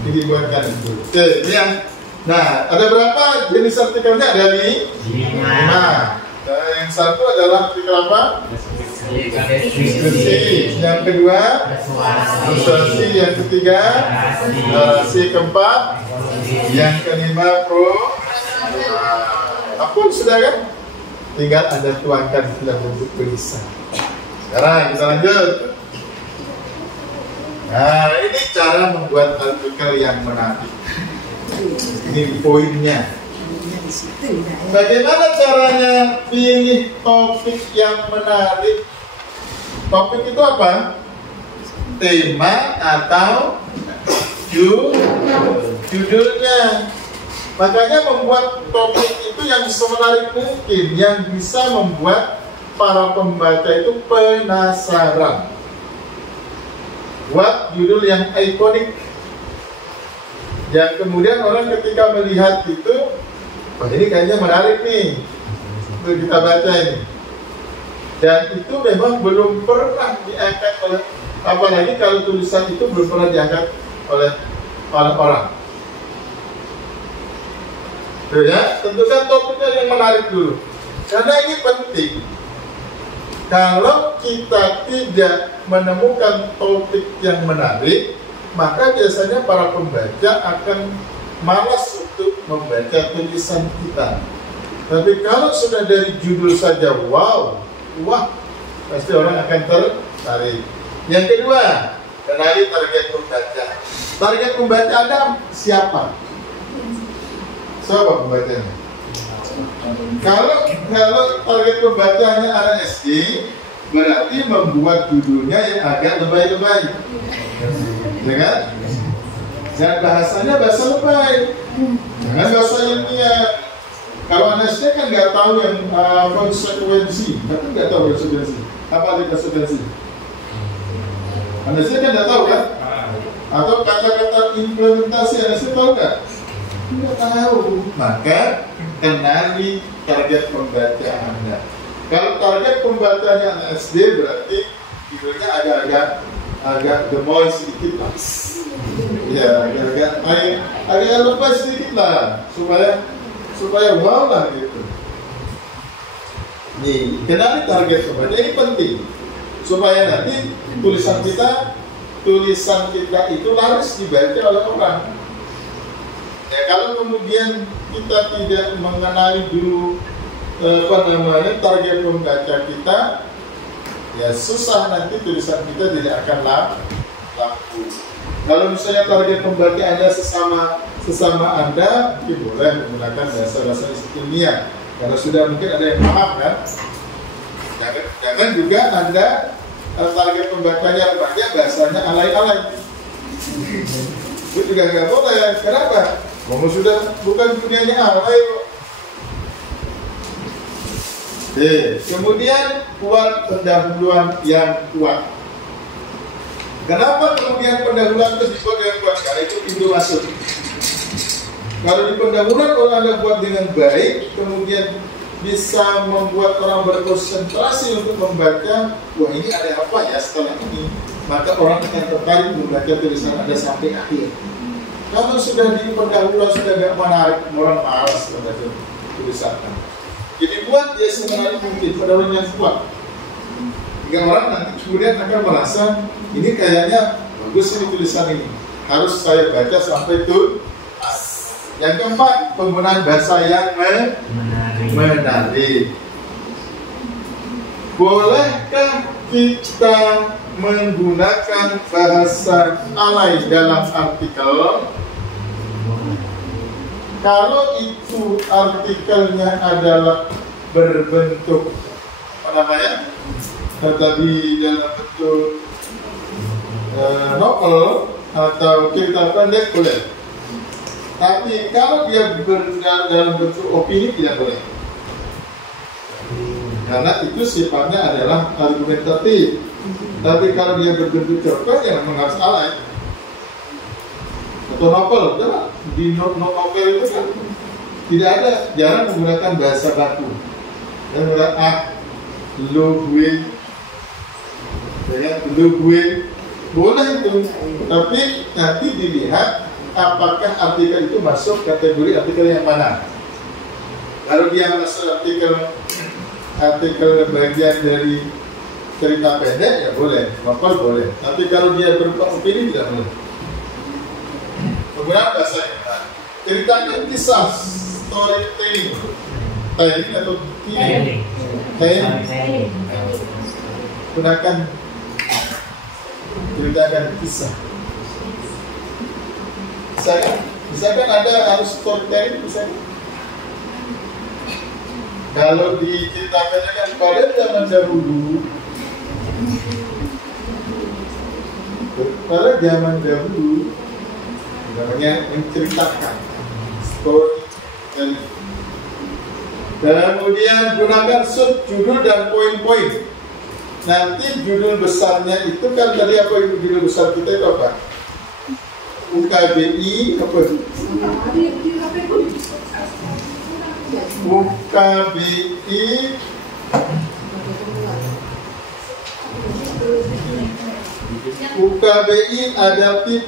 Ini dibuatkan itu. Oke, ini yang. Nah, ada berapa jenis artikelnya? Ada 5. Yang satu adalah artikel apa? Deskripsi. Yang kedua, persuasi. Yang ketiga, narasi. Keempat, yang kelima, apa sudah kan? Tinggal Anda tuangkan dalam bentuk tulisan. Sekarang kita lanjut. Nah, ini cara membuat artikel yang menarik. Ini poinnya. Bagaimana caranya pilih topik yang menarik? Topik itu apa? Tema atau judulnya. Makanya membuat topik itu yang semenarik mungkin, yang bisa membuat para pembaca itu penasaran. Buat judul yang ikonik, yang kemudian orang ketika melihat itu, wah ini kayaknya menarik nih untuk kita baca ini. Dan itu memang belum pernah diangkat oleh, apalagi kalau tulisan itu belum pernah diangkat oleh orang. Ya, tentukan topiknya yang menarik dulu. Karena ini penting. Kalau kita tidak menemukan topik yang menarik, maka biasanya para pembaca akan malas untuk membaca tulisan kita. Tapi kalau sudah dari judul saja, wah, pasti orang akan tertarik. Yang kedua, kenali target pembaca. Target pembaca Anda siapa? Siapa pembacanya? Kalau target pembacanya anak SD, berarti membuat judulnya yang agak lebay-lebay, ya kan? Dan bahasanya bahasa lebay, jangan bahasa ilmiah. Kalau anak SD kan nggak tahu yang konsekuensi, tapi nggak tahu konsekuensi. Apa arti konsekuensi? Anak SD kan nggak tahu kan? Atau kata-kata implementasi anak SD tahu nggak? Nggak tahu. Maka kenali target pembaca Anda. Kalau target pembacanya anak SD berarti tidurnya agak gemoy sedikit lah. Ya, agak lepas sedikit lah supaya wow lah gitu. Nih, kenali target pembaca ini penting supaya nanti tulisan kita itu laris dibaca oleh orang. Ya, kalau kemudian kita tidak mengenali dulu target pembaca kita, ya susah nanti tulisan kita tidak akan laku. Kalau misalnya target pembaca Anda sesama Anda, boleh menggunakan bahasa-bahasa ilmiah. Kalau sudah mungkin ada yang paham kan. Jangan juga Anda target pembacanya remaja bahasanya alay-alay. Itu juga nggak boleh. Kenapa? Kamu sudah bukan dunianya alay kok. Kemudian buat pendahuluan yang kuat. Kenapa kemudian pendahuluan itu dibuat dengan kuat? Karena itu pintu masuk. Kalau di pendahuluan kalau Anda buat dengan baik, kemudian bisa membuat orang berkonsentrasi untuk membaca, wah ini ada apa ya setelah ini, maka orang akan tertarik membaca tulisan Anda sampai akhir. Kalau sudah di pendahuluan sudah tidak menarik, orang malas membaca tulisan Anda. Jadi buat dia sebenarnya mungkin pendahuluan yang kuat. Hingga orang nanti kemudian akan merasa ini kayaknya bagus ini tulisan ini, harus saya baca sampai tuntas. Yang keempat, penggunaan bahasa yang menarik. Bolehkah kita menggunakan bahasa alay dalam artikel? Kalau itu artikelnya adalah berbentuk tadi dalam bentuk novel atau cerita pendek boleh. Tapi kalau dia dalam bentuk opini tidak boleh. Karena itu sifatnya adalah argumentatif. Tapi kalau dia berbentuk cerpen ya memang harus alay. Atau novel, di novel itu kan tidak ada, jarang menggunakan bahasa baku. Dan menggunakan lo gue, boleh itu. Tapi nanti dilihat apakah artikel itu masuk kategori artikel yang mana. Kalau dia masuk artikel bagian dari cerita pendek ya boleh, novel boleh. Tapi kalau dia berupa opini tidak boleh. Kemudian bahasa ceritakan kisah, storytelling, telling atau telling, gunakan ceritakan kisah. Misalkan ada harus storytelling, misalkan kalau diceritakan kan pada zaman dahulu, namanya menceritakan storytelling. Kemudian gunakan subjudul dan poin-poin. Nanti judul besarnya itu kan tadi apa judul besar kita itu apa? UKBI apa? UKBI adaptif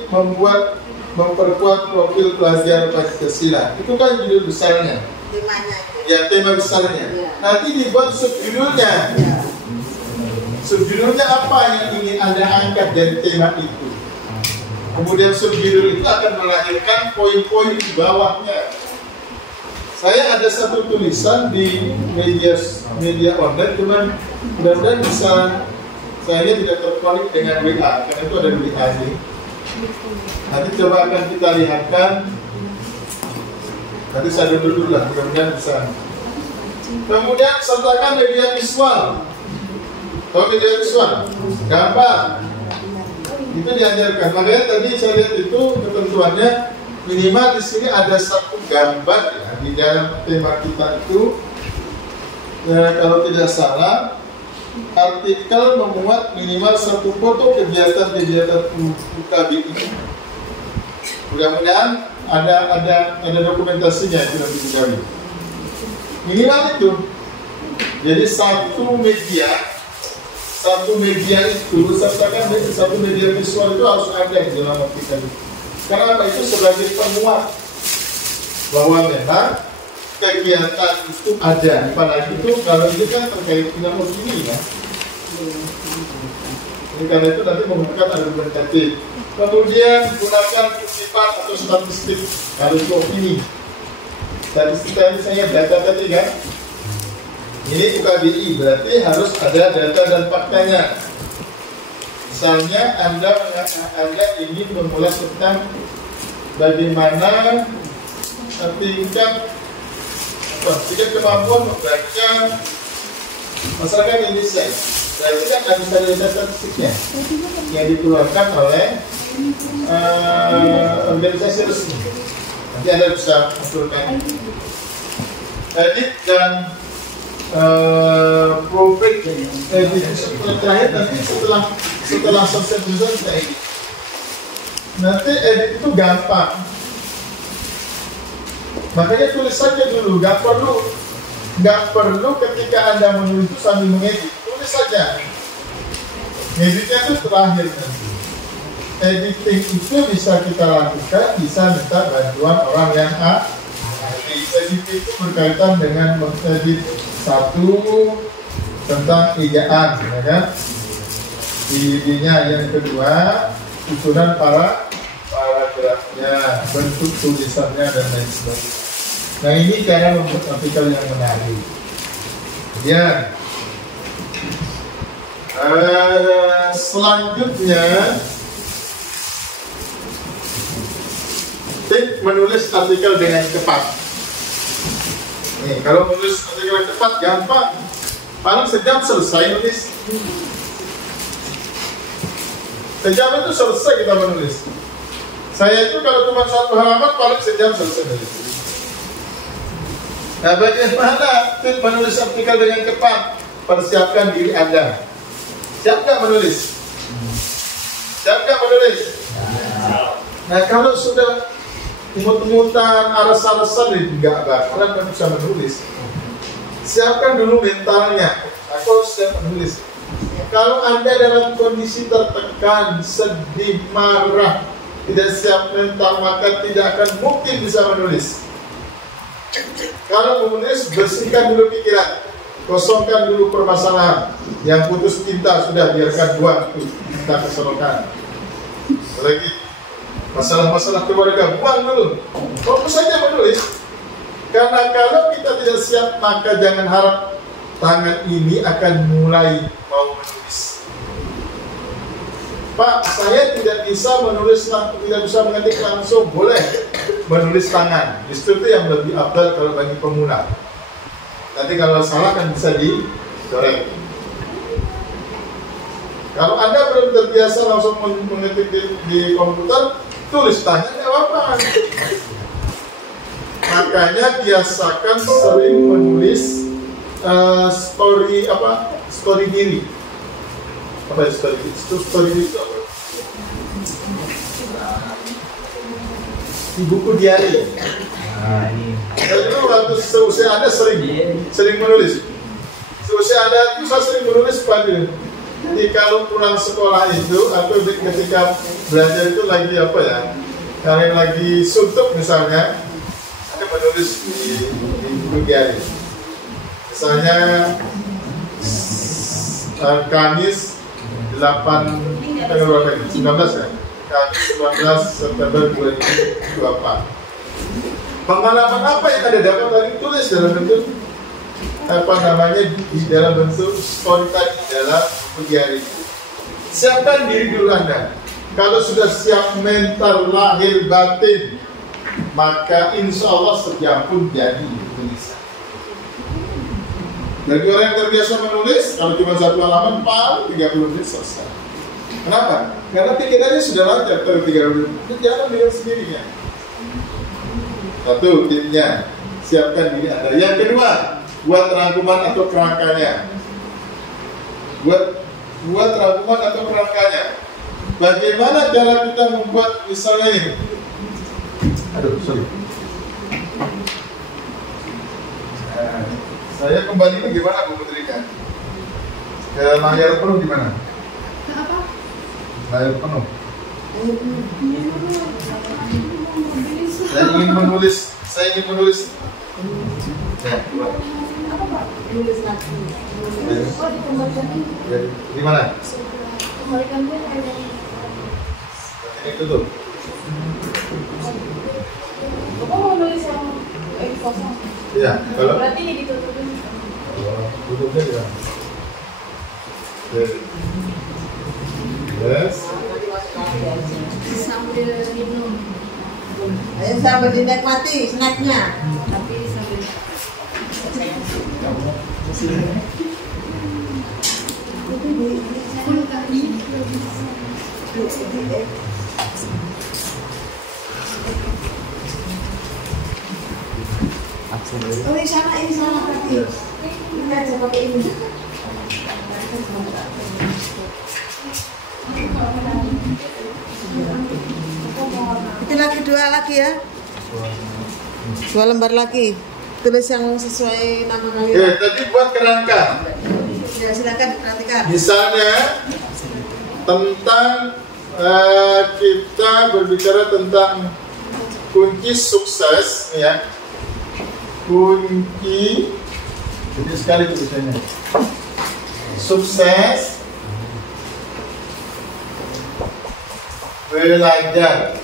memperkuat profil pelajar Pancasila. Itu kan judul besarnya. Ya, tema besarnya. Nanti dibuat subjudulnya. Subjudulnya apa yang ingin Anda angkat dari tema itu? Kemudian subjudul itu akan melahirkan poin-poin di bawahnya. Saya ada satu tulisan di media online, cuman mudah-mudahan bisa. Saya tidak terkonek dengan WA, karena itu ada di WA ini. Nanti coba akan kita lihatkan. Nanti saya dulu lah, mudah-mudahan bisa. Kemudian sertakan media visual. Tahu media visual? Gambar. Itu diajarkan. Makanya tadi saya lihat itu ketentuannya minimal di sini ada satu gambar ya, di dalam tema kita itu ya, kalau tidak salah artikel memuat minimal satu foto kegiatan-kegiatan UKB ini. Mudah-mudahan ada dokumentasinya itu nanti dicari. Minimal itu. Jadi satu media itu sertakan satu media visual itu harus ada di dalam artikel itu. Karena apa? Itu sebagai penguat bahwa memang kegiatan itu ada. Apalagi itu kalau itu kan terkait dengan opini ya. Jadi karena itu nanti menggunakan argumentatif. Kemudian gunakan kutipan atau statistik harus opini. Statistik tadi saya data tadi kan. Ini UKBI berarti harus ada data dan faktanya. Misalnya Anda ingin mengulas tentang bagaimana tingkat kemampuan membaca masyarakat Indonesia. Berarti kan harus ada data statistiknya yang dikeluarkan oleh organisasi resmi. Nanti Anda bisa masukkan edit dan profit terakhir nanti setelah selesai tulisan kita edit. Nanti edit itu gampang. Makanya tulis saja dulu, nggak perlu ketika Anda menulis itu sambil mengedit, tulis saja. Editnya itu terakhir nanti. Editing itu bisa kita lakukan, bisa minta bantuan orang yang Editing itu berkaitan dengan mengedit satu tentang ejaan, ya kan? Ide-idenya. Yang kedua, susunan paragrafnya, bentuk tulisannya dan lain sebagainya. Nah ini cara membuat artikel yang menarik. Kemudian selanjutnya menulis artikel dengan cepat. Nih, kalau menulis artikel yang cepat gampang, paling sejam selesai nulis. Sejam itu selesai kita menulis. Saya itu kalau cuma satu halaman paling sejam selesai nulis. Nah, bagaimana tips menulis artikel dengan cepat? Persiapkan diri Anda. Siap nggak menulis? Siap nggak menulis? Nah, kalau sudah imut-imutan, aras-arasan itu nggak bakalan bisa menulis. Siapkan dulu mentalnya. Aku siap menulis. Kalau Anda dalam kondisi tertekan, sedih, marah, tidak siap mental, maka tidak akan mungkin bisa menulis. Kalau menulis, bersihkan dulu pikiran, kosongkan dulu permasalahan. Yang putus cinta sudah biarkan buang itu, kita keserokan. Lagi masalah-masalah keluarga, buang dulu. Fokus saja menulis. Karena kalau kita tidak siap, maka jangan harap tangan ini akan mulai mau menulis. Pak, saya tidak bisa menulis, tidak bisa mengetik langsung. Boleh menulis tangan. Justru itu yang lebih afdal kalau bagi pemula. Nanti kalau salah kan bisa dicorek. Kalau Anda belum terbiasa langsung mengetik di komputer, tulis tangan ya apa? Makanya biasakan sering menulis story diri. Apa story diri itu apa? Di buku diary. Nah, ini. Jadi waktu seusia Anda sering menulis. Seusia Anda itu saya sering menulis pada. Jadi kalau pulang sekolah itu atau ketika belajar itu lagi apa ya? Kalau lagi suntuk misalnya, Anda menulis di buku diary. Misalnya Kamis 19 ya? Kamis 19 September 2024. Pengalaman apa yang Anda dapat dari tulis dalam bentuk di dalam bentuk story tadi dalam buku diary. Siapkan diri dulu Anda. Kalau sudah siap mental, lahir, batin, maka insya Allah sejam pun jadi tulisan. Bagi orang yang terbiasa menulis, kalau cuma satu halaman, paling 30 menit selesai. Kenapa? Karena pikirannya sudah lancar kalau 3 menit jalan dengan sendirinya. Satu, timnya siapkan diri Anda. Yang kedua, buat rangkuman atau kerangkanya. Buat rangkuman atau kerangkanya. Bagaimana cara kita membuat misalnya ini? Aduh, sorry. Saya kembali ke gimana Bu Putrika? Ke layar penuh gimana? Apa? Layar penuh. Saya ingin menulis. Ya, Apa Pak? Nulis lagi. Oh, dikembalikan ini. di mana? Kembalikan dia kayak Ini tutup. Bapak mau nulis yang kosong? Iya, kalau Berarti ini ditutupin. tutupnya di mana? Yes. Sambil minum. Ayo sambil dinikmati snacknya. Tapi sambil full tadi. Oh, ini sana tadi. Ini aja pakai ini. Itu lagi 2 lagi ya. 2 lembar lagi. Tulis yang sesuai nama kalian. Oke, tadi buat kerangka. Ya, silakan diperhatikan. Misalnya tentang kita berbicara tentang kunci sukses, ya. Kunci, jadi sekali tulisannya. Sukses belajar.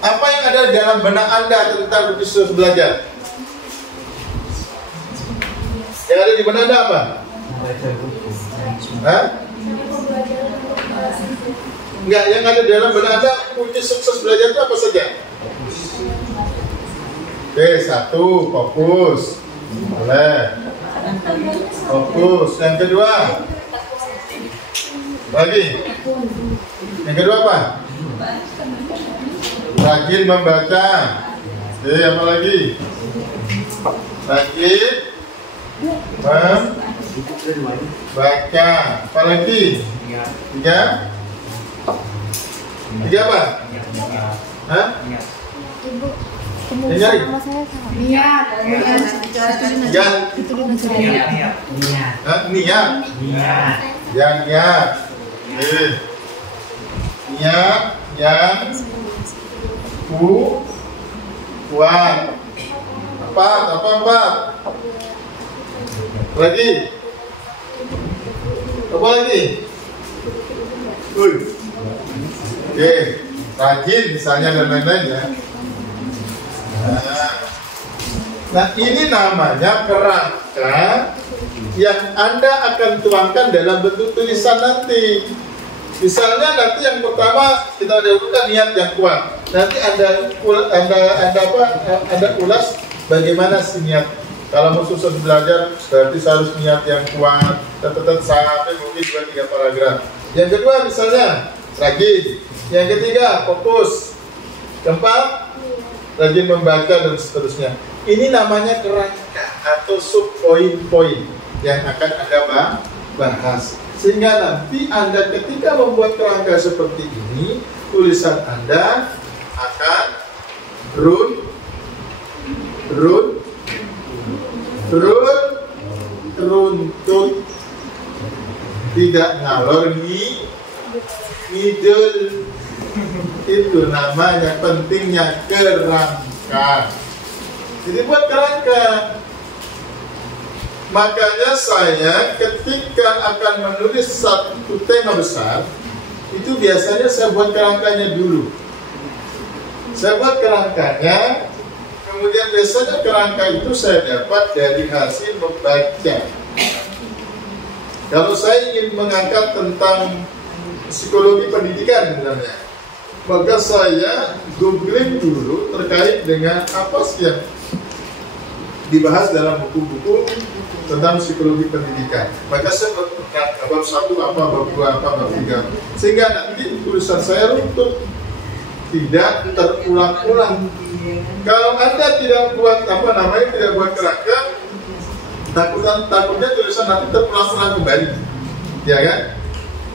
Apa yang ada dalam benak Anda tentang kunci sukses belajar? Yang ada di benak Anda apa? Baca buku. Hah? Enggak, yang ada dalam benak Anda kunci sukses belajar itu apa saja? Oke, 1, fokus. Boleh. Fokus. Yang kedua? Lagi. Yang kedua apa? Rajin membaca. Oke, apa lagi? Rajin membaca. Apa lagi? 3? 3 apa? Hah? Ibu, Nyari. sama saya sama. Niat. Niat. Yang niat. Niat yang kuat. Empat. Lagi. Apa lagi? Oke, rajin misalnya dan lain-lain ya. Nah, ini namanya kerangka yang Anda akan tuangkan dalam bentuk tulisan nanti. Misalnya nanti yang pertama kita dahulukan niat yang kuat. Nanti Anda ulas bagaimana si niat. Kalau mau sukses belajar berarti harus niat yang kuat. Tetap sampai mungkin 2-3 paragraf. Yang kedua misalnya rajin. Yang ketiga fokus. Keempat rajin membaca dan seterusnya. Ini namanya kerangka atau sub poin-poin yang akan Anda bahas. Sehingga nanti Anda ketika membuat kerangka seperti ini, tulisan Anda akan runtut, tidak ngalor ngidul. Itu namanya pentingnya kerangka. Jadi buat kerangka. Makanya saya ketika akan menulis satu tema besar, itu biasanya saya buat kerangkanya dulu. Saya buat kerangkanya, kemudian biasanya kerangka itu saya dapat dari hasil membaca. Kalau saya ingin mengangkat tentang psikologi pendidikan sebenarnya, maka saya googling dulu terkait dengan apa sih yang dibahas dalam buku-buku tentang psikologi pendidikan. Maka saya bab 1 apa, bab 2 apa, bab 3. Sehingga nanti tulisan saya runtuh, tidak terulang-ulang. Kalau Anda tidak buat tidak buat kerangka, takutnya tulisan nanti terulang-ulang kembali, ya kan?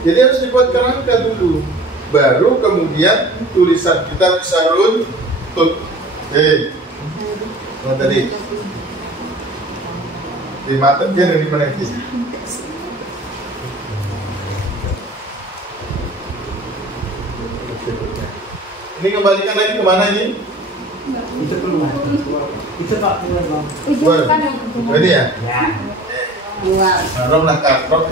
Jadi harus dibuat kerangka dulu, baru kemudian tulisan kita bisa runtuh. Tadi di mata dia di mana ini? Ini kembalikan lagi kemana ini? Itu keluar. Itu Pak keluar Bang. Ini ya? Ya. Buat. Haram lah kartok.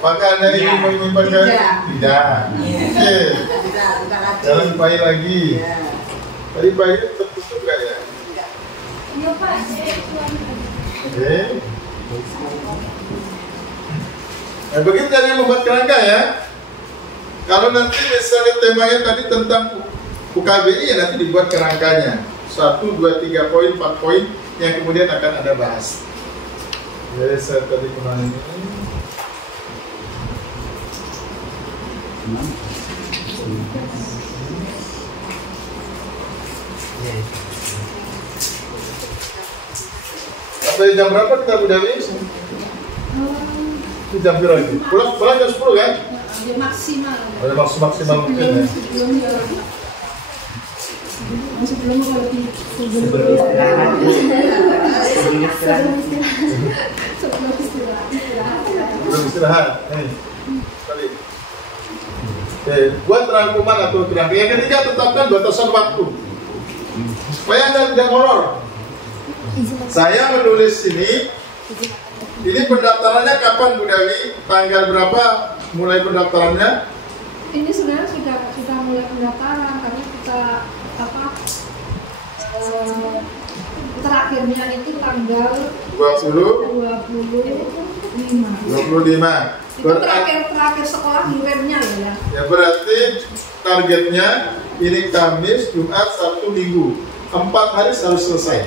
Maka Anda ingin menyimpan kan? Tidak. Oke. Bukan lagi. Jangan pahit lagi. Ya. Tadi pahit tertutup gak ya? Iya Pak. Oke. Nah, begitu cara membuat kerangka ya. Kalau nanti misalnya temanya tadi tentang UKBI ya nanti dibuat kerangkanya 1, 2, 3 poin, 4 poin yang kemudian akan Anda bahas. Jadi saya tadi kemana ini? Sampai jam berapa kita udah ini? Jam berapa lagi? Pulang jam 10 kan? Maksimal. Ada maksimal mungkin ya. Sebelum kalau di Sebelum istirahat. Sebelum istirahat. sebelum istirahat. Belum istirahat. Tadi. Oke, buat rangkuman atau kerangka. Yang ketiga, tetapkan batasan waktu supaya Anda tidak molor. Saya menulis ini pendaftarannya kapan Bu Dewi? Tanggal berapa mulai pendaftarannya? Ini sebenarnya sudah mulai pendaftaran karena kita terakhirnya itu tanggal 25. 25. Itu terakhir sekolah di webnya ya. Ya berarti targetnya ini Kamis, Jumat, Sabtu, Minggu. 4 hari harus selesai.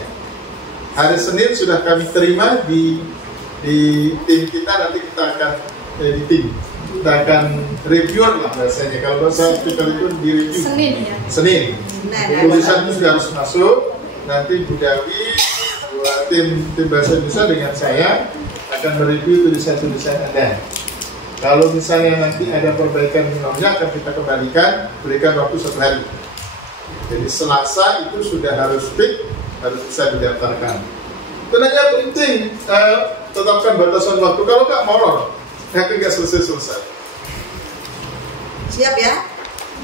Hari Senin sudah kami terima di tim kita, nanti kita akan di tim kita akan reviewer lah bahasanya. Kalau bahasa kita itu di review Senin. Tulisan itu sudah harus masuk. Nanti Bu Dewi, tim bahasa Indonesia dengan saya akan mereview tulisan-tulisan Anda. Kalau misalnya nanti ada perbaikan minornya akan kita kembalikan, berikan waktu 1 hari. Jadi Selasa itu sudah harus fix, harus bisa didaftarkan. Tentunya penting tetapkan batasan waktu. Kalau nggak molor, nggak selesai. Siap ya?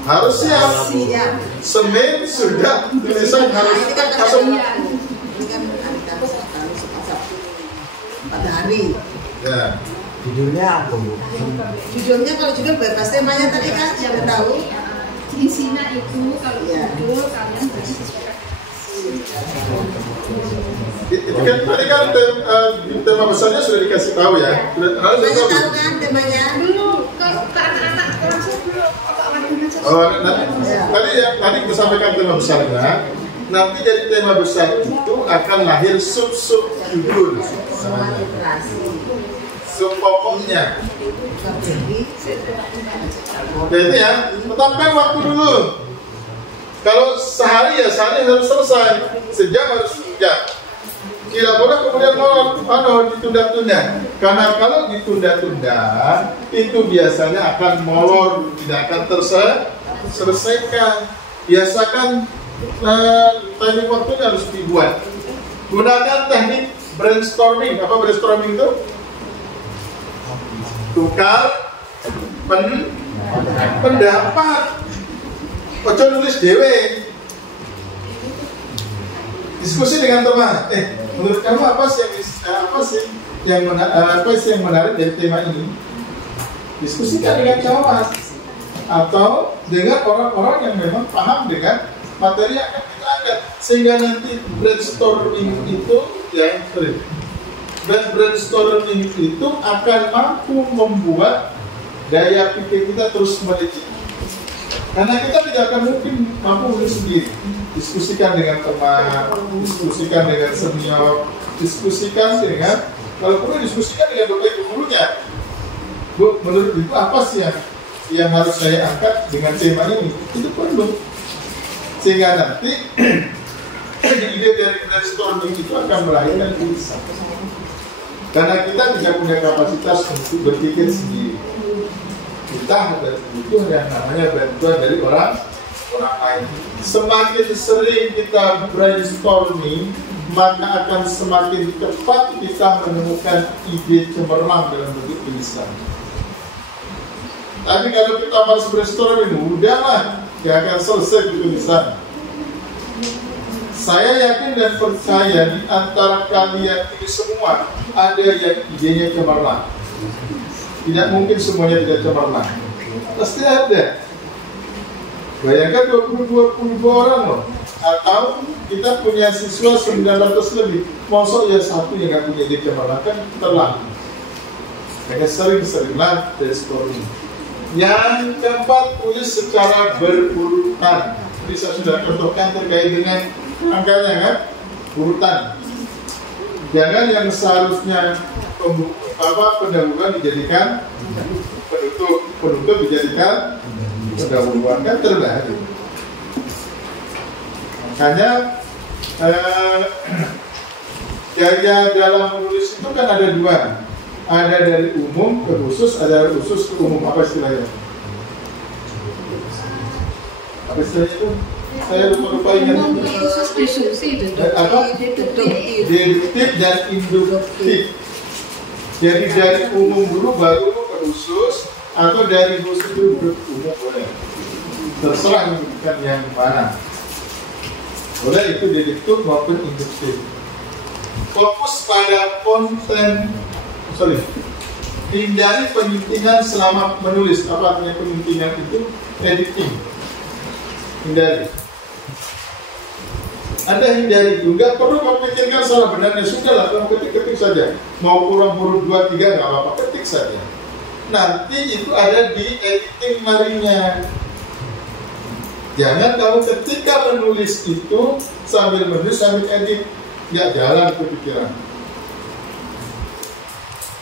Harus siap. Siap. Senin sudah tulisan harus Ini kan langsung. hari Kamis, Sabtu, 4 hari. Ya. Judulnya apa Bu? Judulnya kalau judul bebas, temanya tadi kan sudah tahu. Isinya itu kalau Iya. judul kalian harus sesuaikan. Itu kan tadi kan tema besarnya sudah dikasih tahu ya. Harus Banyak tahu. tahu kan temanya? Belum, kalau ke anak-anak langsung belum. Oh, tadi kita sampaikan tema besarnya. Nanti dari tema besar itu akan lahir sub-sub judul. Semuanya literasi. Sub pokoknya. Jadi ya, tetapkan waktu dulu. Kalau sehari ya sehari harus selesai, sejam harus sejam. Tidak boleh kemudian ditunda-tunda. Karena kalau ditunda-tunda itu biasanya akan molor, tidak akan terselesaikan. Biasakan timing waktunya harus dibuat. Gunakan teknik brainstorming. Apa brainstorming itu? Tukar pendapat. Ojo nulis dewe. Diskusi dengan teman. Menurut kamu apa sih yang menarik dari tema ini? Diskusikan dengan kawan atau dengan orang-orang yang memang paham dengan materi yang akan kita angkat, sehingga nanti brainstorming itu brainstorming itu akan mampu membuat daya pikir kita terus melejit. Karena kita tidak akan mungkin mampu menulis sendiri. Diskusikan dengan teman, diskusikan dengan senior, diskusikan dengan, kalau perlu diskusikan dengan bapak ibu gurunya. Bu, menurut ibu apa sih yang harus saya angkat dengan tema ini? Itu perlu. Sehingga nanti ide dari brainstorming itu akan melahirkan tulisan. Karena kita tidak punya kapasitas untuk berpikir sendiri. Kita butuh yang namanya bantuan dari orang lain. Semakin sering kita brainstorming, maka akan semakin cepat kita menemukan ide cemerlang dalam bentuk tulisan. Tapi kalau kita harus brainstorming, udahlah, gak akan selesai di tulisan. Saya yakin dan percaya di antara kalian ini semua ada yang idenya cemerlang. Tidak mungkin semuanya tidak cemerlang. Pasti ada. Bayangkan 20 orang loh. Atau kita punya siswa 900 lebih. Masa ya satu yang nggak punya ide cemerlang, kan terlalu. Mereka sering-seringlah brainstorming. Yang keempat, tulis secara berurutan. Bisa sudah contohkan terkait dengan angkanya kan, urutan. Jangan yang seharusnya pendahuluan dijadikan penutup dijadikan pendahuluan, kan terbalik. Makanya gaya dalam menulis itu kan ada dua, ada dari umum ke khusus, ada dari khusus ke umum. Apa istilahnya? Apa istilahnya itu? Saya lupa ingat. Apa? Deduktif dan induktif. Jadi dari umum dulu baru ke khusus, atau dari khusus dulu ke umum, boleh. Terserah bukan yang mana. Boleh itu deduktif maupun induktif. Fokus pada konten. Hindari penyuntingan selama menulis. Apa artinya penyuntingan itu? Editing. Hindari. Anda hindari itu, nggak perlu memikirkan salah benarnya, sudahlah, kamu ketik-ketik saja. Mau kurang huruf 2, 3, nggak apa-apa, ketik saja. Nanti itu ada di editing marinya. Jangan kamu ketika menulis itu sambil menulis sambil edit, nggak jalan kepikiran.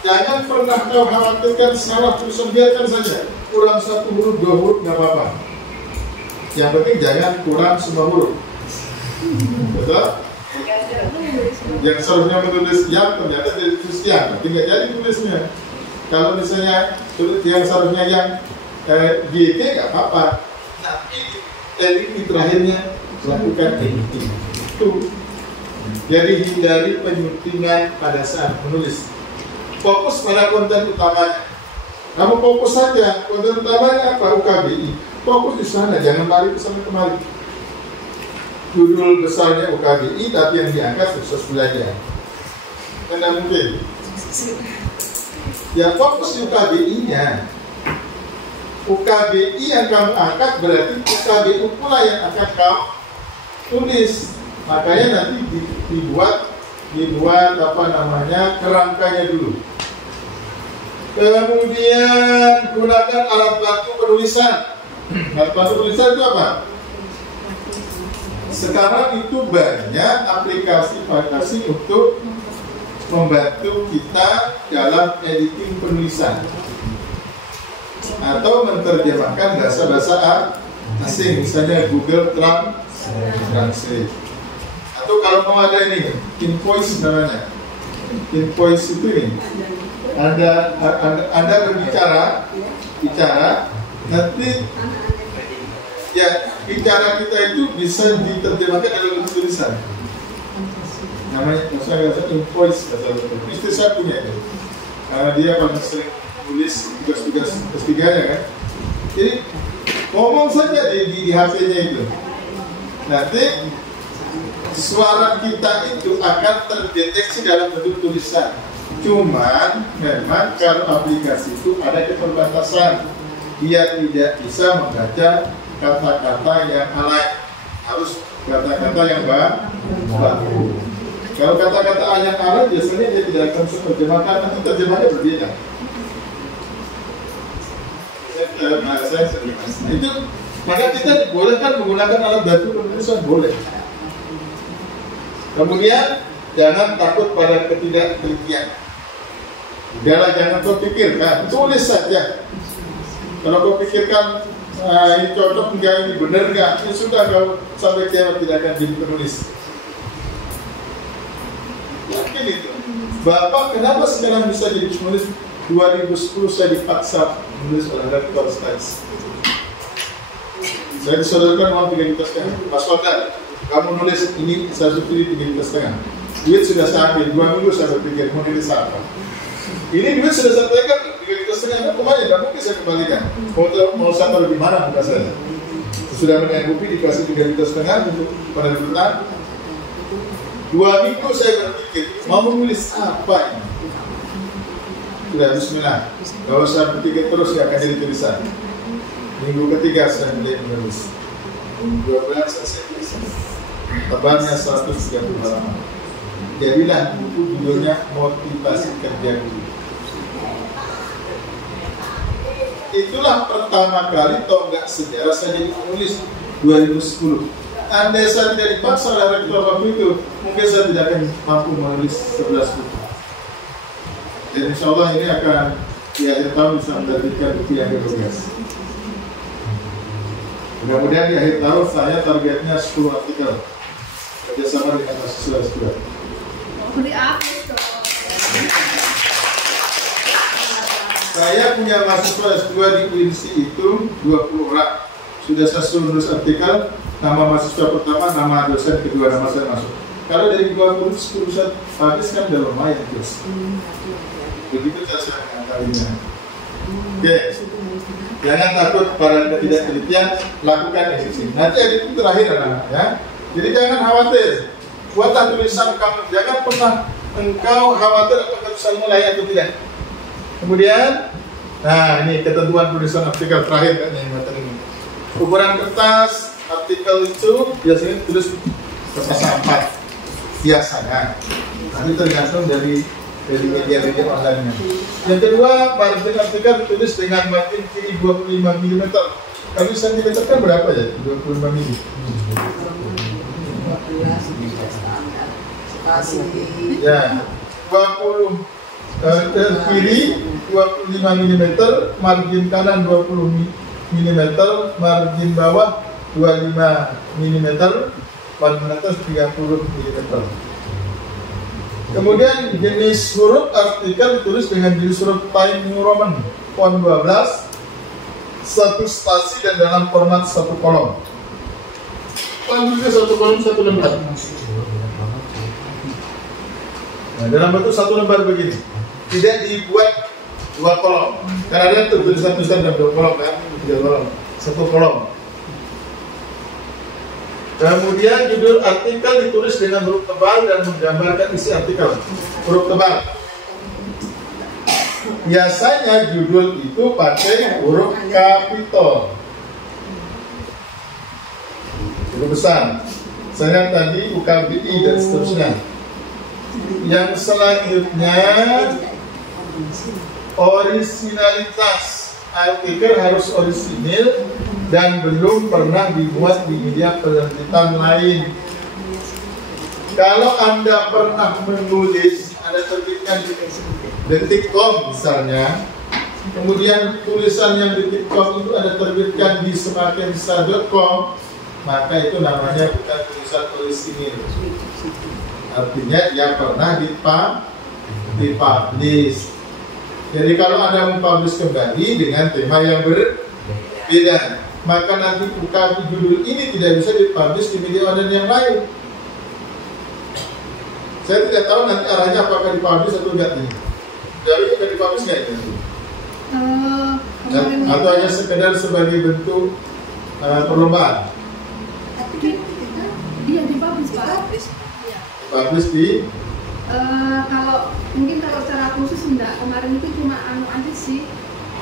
Jangan pernah kau khawatirkan salah tulisan, biarkan saja. Kurang 1 huruf, 2 huruf, nggak apa-apa. Yang penting jangan kurang semua huruf. Betul? Yang seharusnya menulis yang ternyata jadi tulis yang, tapi nggak jadi tulisnya. Kalau misalnya yang seharusnya yang GG nggak apa-apa. Tapi ini terakhirnya lakukan editing. Itu. Jadi hindari penyuntingan pada saat menulis. Fokus pada konten utamanya. Kamu fokus saja, konten utamanya apa? UKBI. Fokus di sana, jangan lari ke sana kemari. Judul besarnya UKBI, tapi yang diangkat khusus belajar. Tidak mungkin. Ya fokus di UKBI-nya. UKBI yang kamu angkat berarti UKBI pula yang akan kamu tulis. Makanya nanti dibuat kerangkanya dulu. Kemudian gunakan alat bantu penulisan. Alat bantu penulisan itu apa? Sekarang itu banyak aplikasi untuk membantu kita dalam editing penulisan atau menerjemahkan bahasa-bahasa asing, misalnya Google Translate. Atau kalau mau ada ini, invoice namanya. Invoice itu ini. Anda berbicara, nanti ya bicara kita itu bisa diterjemahkan dalam tulisan. Namanya bahasa invoice, istri saya punya itu. Karena dia paling sering tulis tugas-tugas S3-nya kan. Jadi ngomong saja di HP-nya itu. Nanti suara kita itu akan terdeteksi dalam bentuk tulisan. Cuman memang kalau aplikasi itu ada keterbatasan. Dia tidak bisa membaca kata-kata yang alay, harus kata-kata yang baku. Kalau kata-kata yang alay biasanya dia tidak akan menerjemahkan, nanti terjemahnya berbeda. Itu Maka kita dibolehkan menggunakan alat bantu penulisan, boleh. Kemudian jangan takut pada ketidaktelitian. Udahlah, jangan kau pikirkan, tulis saja. Kalau kau pikirkan ini cocok enggak, ini benar enggak, ya sudah, kau sampai kiamat tidak akan jadi penulis. Yakin itu. Bapak kenapa sekarang bisa jadi penulis? 2010 saya dipaksa menulis oleh rektor stats. Saya disodorkan uang 3,5 juta. Mas Kota, kamu nulis ini, saya subsidi 3,5 juta. Duit sudah saya ambil, 2 minggu saya berpikir mau nulis apa. Ini duit sudah saya pegang 3,5 juta, kemana? Tidak mungkin saya kembalikan. Mau saya taruh di mana muka saya? Sudah menyanggupi dikasih 3,5 juta untuk penerbitan. 2 minggu saya berpikir mau menulis apa ini. Sudah bismillah. Kalau saya berpikir terus ya akan jadi tulisan. Minggu ketiga saya mulai menulis. 12 saya tulis. Tebalnya 130 halaman. Jadilah buku judulnya Motivasi Kerja Guru. Itulah pertama kali tonggak sejarah saya jadi penulis 2010. Andai saya tidak dipaksa oleh rektor waktu itu, mungkin saya tidak akan mampu menulis 11 buku. Dan insya Allah ini akan di akhir tahun bisa menerbitkan buku yang ke-12. Mudah-mudahan di akhir tahun saya targetnya 10 artikel kerjasama dengan mahasiswa S2. Beli apa tuh? Saya punya mahasiswa S2 di UINSI itu 20 orang. Sudah saya suruh nulis artikel, nama mahasiswa pertama, nama dosen kedua, nama saya masuk. Kalau dari 20 10 habis kan udah lumayan terus. Begitu saya mengangkalinya. Oke, jangan takut pada ketidaktelitian, lakukan edisi. Nanti edit itu terakhir anak-anak ya. Jadi jangan khawatir. Buatlah tulisan kamu, jangan pernah engkau khawatir apakah tulisanmu layak atau tidak. Kemudian, nah ini ketentuan tulisan artikel terakhir kan yang materi ini. Ukuran kertas artikel itu biasanya tulis kertas A4 biasanya. Nanti tergantung dari media-media online-nya. Yang kedua, margin artikel ditulis dengan margin kiri 25 mm. Kalau cm kan berapa ya? 25 mm. Ya, 20 kiri 25 mm, margin kanan 20 mm, margin bawah 25 mm, margin atas 30 mm. Kemudian jenis huruf artikel ditulis dengan jenis huruf Times New Roman font 12, satu spasi dan dalam format satu kolom. Lanjutnya satu kolom satu lembar. Nah, dalam bentuk satu lembar begini, tidak dibuat dua kolom. Karena ada tulisan-tulisan dalam dua kolom kan, tiga kolom, satu kolom. Kemudian judul artikel ditulis dengan huruf tebal dan menggambarkan isi artikel. Huruf tebal. Biasanya judul itu pakai huruf kapital. Huruf besar. Saya tadi UKBI dan seterusnya. Yang selanjutnya originalitas. Artikel harus orisinil dan belum pernah dibuat di media penerbitan lain. Kalau Anda pernah menulis, Anda terbitkan di Detik.com misalnya, kemudian tulisan yang Detik.com itu Anda terbitkan di semakinbesar.com, maka itu namanya bukan tulisan orisinil. Artinya dia pernah dipublish. Jadi kalau Anda mempublish kembali dengan tema yang berbeda, maka nanti UKB judul ini tidak bisa dipublish di media online yang lain. Saya tidak tahu nanti arahnya apakah dipublish atau enggak ini. Jadi akan dipublish nggak itu? Atau hanya sekedar sebagai bentuk perlombaan? Iya dipublish Pak. Dipublish di? Kalau mungkin kalau secara khusus enggak, kemarin itu cuma aja sih,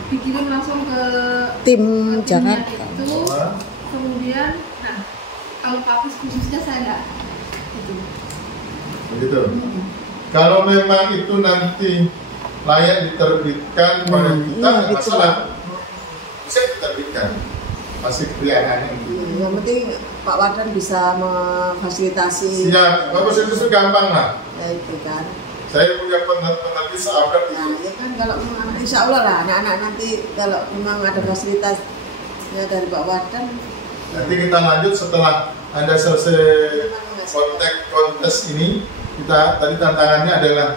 dikirim langsung ke tim Jakarta itu, kemudian nah kalau publish khususnya saya enggak gitu. Begitu. Kalau memang itu nanti layak diterbitkan pada kita, masalah bisa diterbitkan. masih kelihatan. Yang penting Pak Wardan bisa memfasilitasi. Siap, bagus itu gampang lah. Ya itu kan. Saya punya penerti sahabat itu. Nah, ya kan kalau memang insya Allah lah anak-anak nanti kalau memang ada fasilitasnya dari Pak Wardan. Nanti kita lanjut setelah Anda selesai kontes ini. Kita tadi tantangannya adalah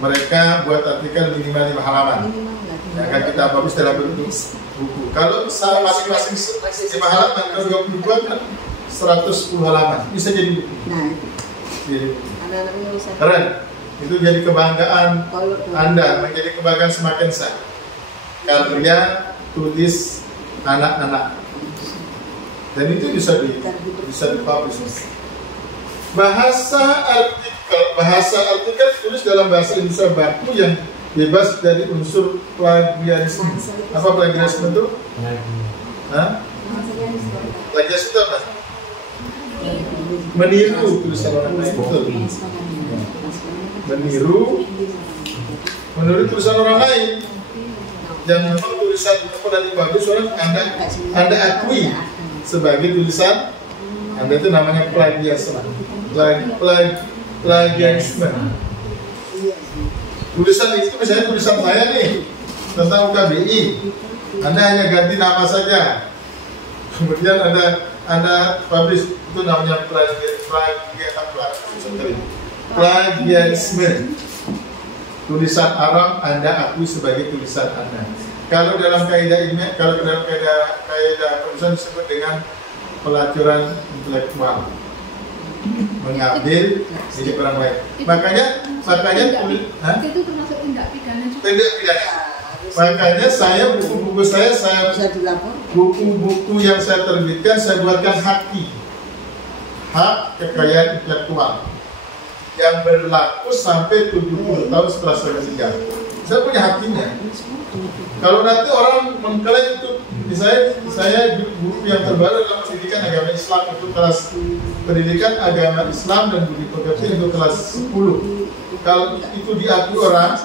mereka buat artikel minimal 5 halaman. Yang akan kita publish dalam bentuk buku. Kalau masing-masing 5 halaman, kalau 22 kan 110 halaman. Bisa jadi buku. Nah, Jadi, anak-anaknya bisa. keren. Itu jadi kebanggaan Anda, menjadi kebanggaan semakin besar. Karya tulis anak-anak. Dan itu bisa dipublish. Bahasa artikel tulis dalam bahasa Indonesia baku yang bebas dari unsur plagiarisme. Apa plagiarisme itu? Hah? Plagiarisme itu apa? Meniru tulisan orang lain. Meniru tulisan orang lain. Yang memang tulisan dari bagus orang Anda akui sebagai tulisan Anda, itu namanya plagiarisme. Plagiarisme. Tulisan itu misalnya tulisan saya nih tentang UKBI, Anda hanya ganti nama saja, kemudian Anda publish, itu namanya plagiarisme. Tulisan orang Anda akui sebagai tulisan Anda. Kalau dalam kaidah penulisan disebut dengan pelacuran intelektual, mengambil milik orang lain. Makanya itu termasuk tindak pidana juga. Tindak pidana. Makanya saya buku-buku saya buku-buku yang saya terbitkan saya buatkan hak kekayaan intelektual yang berlaku sampai 70 tahun setelah saya meninggal. Saya punya haknya. Kalau nanti orang mengklaim itu, misalnya saya buku yang terbaru adalah pendidikan agama Islam, itu kelas pendidikan agama Islam dan budi pekerti itu kelas 10. Kalau itu diakui orang,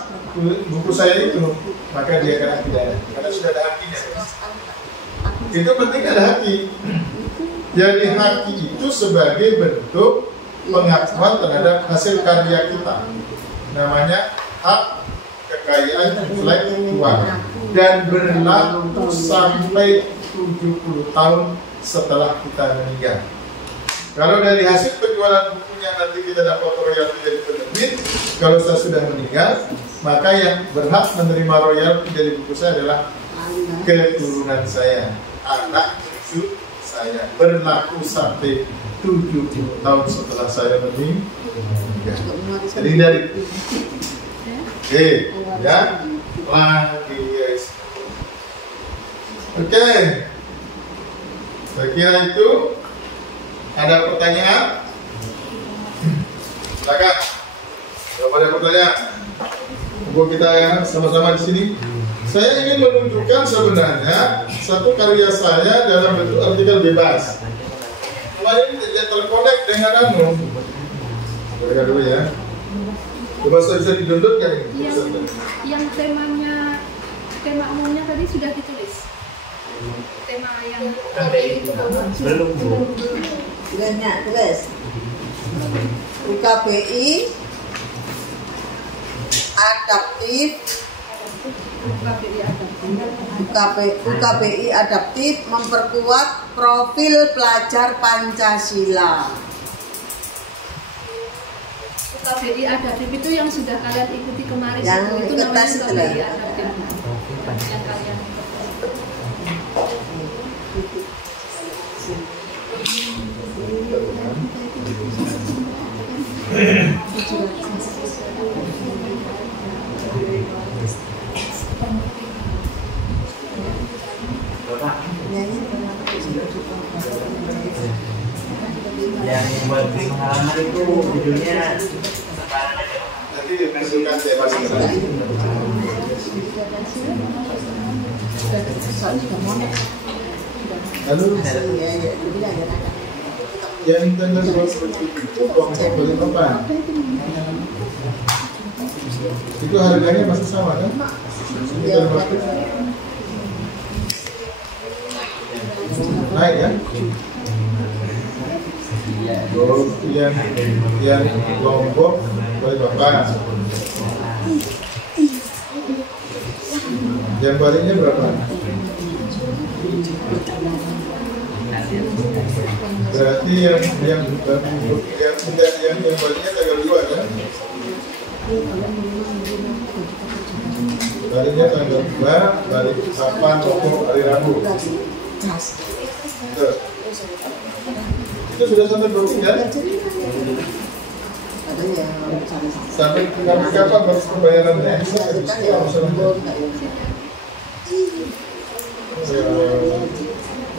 buku saya itu, maka dia kena pidana karena sudah ada hakinya. Itu penting ada haki. Jadi haki itu sebagai bentuk pengakuan terhadap hasil karya kita. Namanya hak kekayaan intelektual dan berlaku sampai 70 tahun setelah kita meninggal. Kalau dari hasil penjualan bukunya nanti kita dapat royalti dari penerbit, kalau saya sudah meninggal, maka yang berhak menerima royalti dari buku saya adalah keturunan saya, anak cucu saya, berlaku sampai 70 tahun setelah saya meninggal. Jadi dari ya, lagi guys. Oke. Saya kira itu. Ada pertanyaan? Silakan. Kalau ada pertanyaan, buat kita yang sama-sama di sini. Saya ingin menunjukkan sebenarnya satu karya saya dalam bentuk artikel bebas. Kemarin tidak terkonek dengan Mereka dulu ya. Coba saya bisa di-download kan? Yang tema umumnya tadi sudah ditulis. Tema yang belum. Tulis UKBI adaptif. UKBI adaptif memperkuat profil pelajar Pancasila. UKBI adaptif itu yang sudah kalian ikuti kemarin, yang itu ikut tes itu lah. Yang kalian yang buat pengalaman itu judulnya nanti dimasukkan tema sebenarnya. Lalu yang tentang itu kelompok beli apa? Itu harganya masih sama kan? naik ya. Oh, yang Lombok Balikpapan. Yang Balinya berapa? Berarti yang Balinya tanggal 2 ya? Balinya tanggal 2, Balikpapan hari Rabu. Itu sudah sampai booking ya? Sampai kapan harus pembayarannya?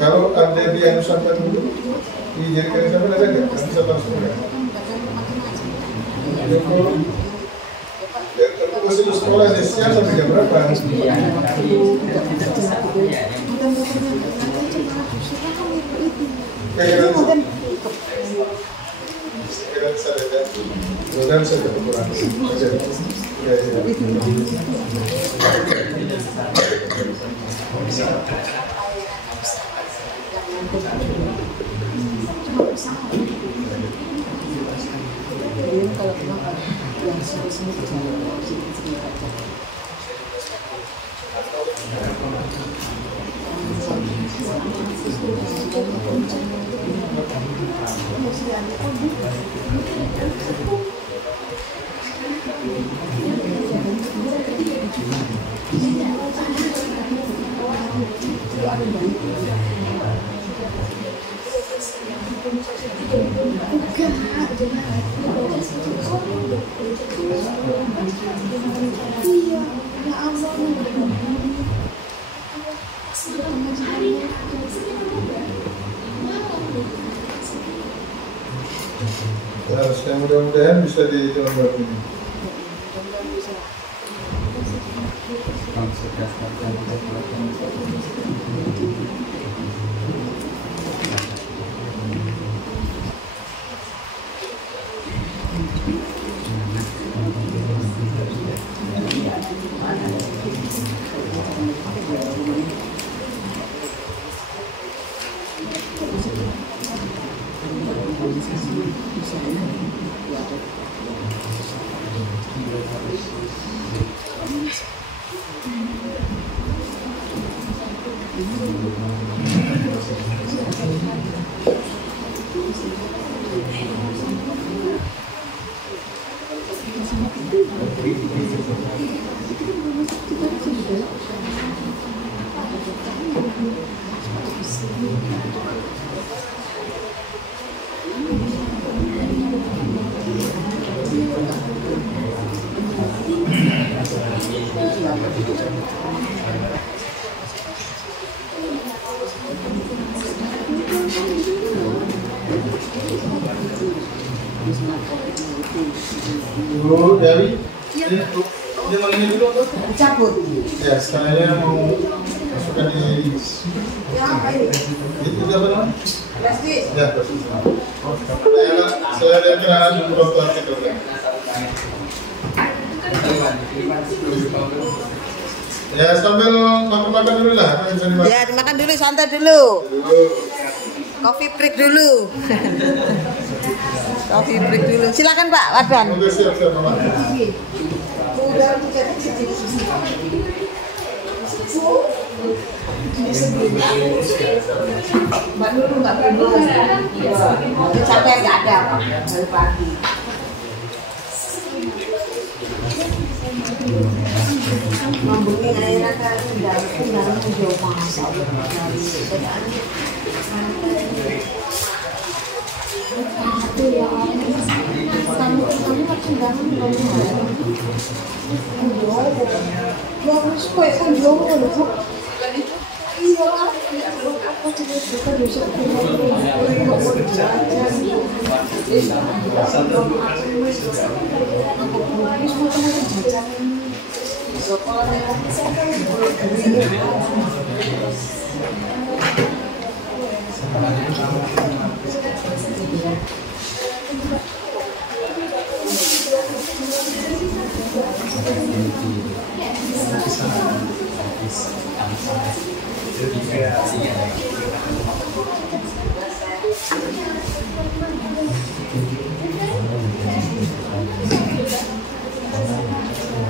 Kalau ada yang sampai dulu dijadikan sampai ada nggak? Bisa langsung ya? Kalau masih sekolah di siang sampai jam berapa? Mudah bisa berkurang. Ya, mudah-mudahan bisa dicoba ini. Bu Dewi, ini mau ini dulu atau? Dicabut. Ya, saya mau masukkan di itu apa namanya? Plastik. Ya, plastik. Saya ada kenalan foto artikelnya. Ya, sambil makan-makan dulu lah. Ya, dimakan dulu, santai dulu. Coffee break dulu. Coffee break dulu. Silakan Pak Wadan. Oke, siap-siap Mama. Mbak dulu, Mbak dulu. Sampai nggak ada Pak dari pagi. Membumi airnya kan dalam menjauh masa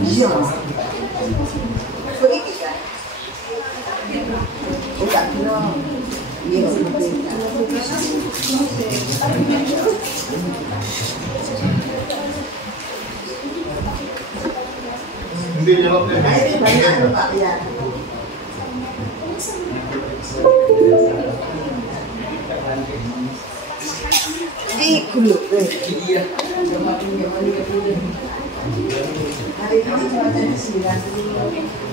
Iya. Begitu kan? Bukan dong. Iya, Nanti jawabnya. nah, ini banyak tuh Pak, ya. Ini gulung. Hari ini cuacanya 90.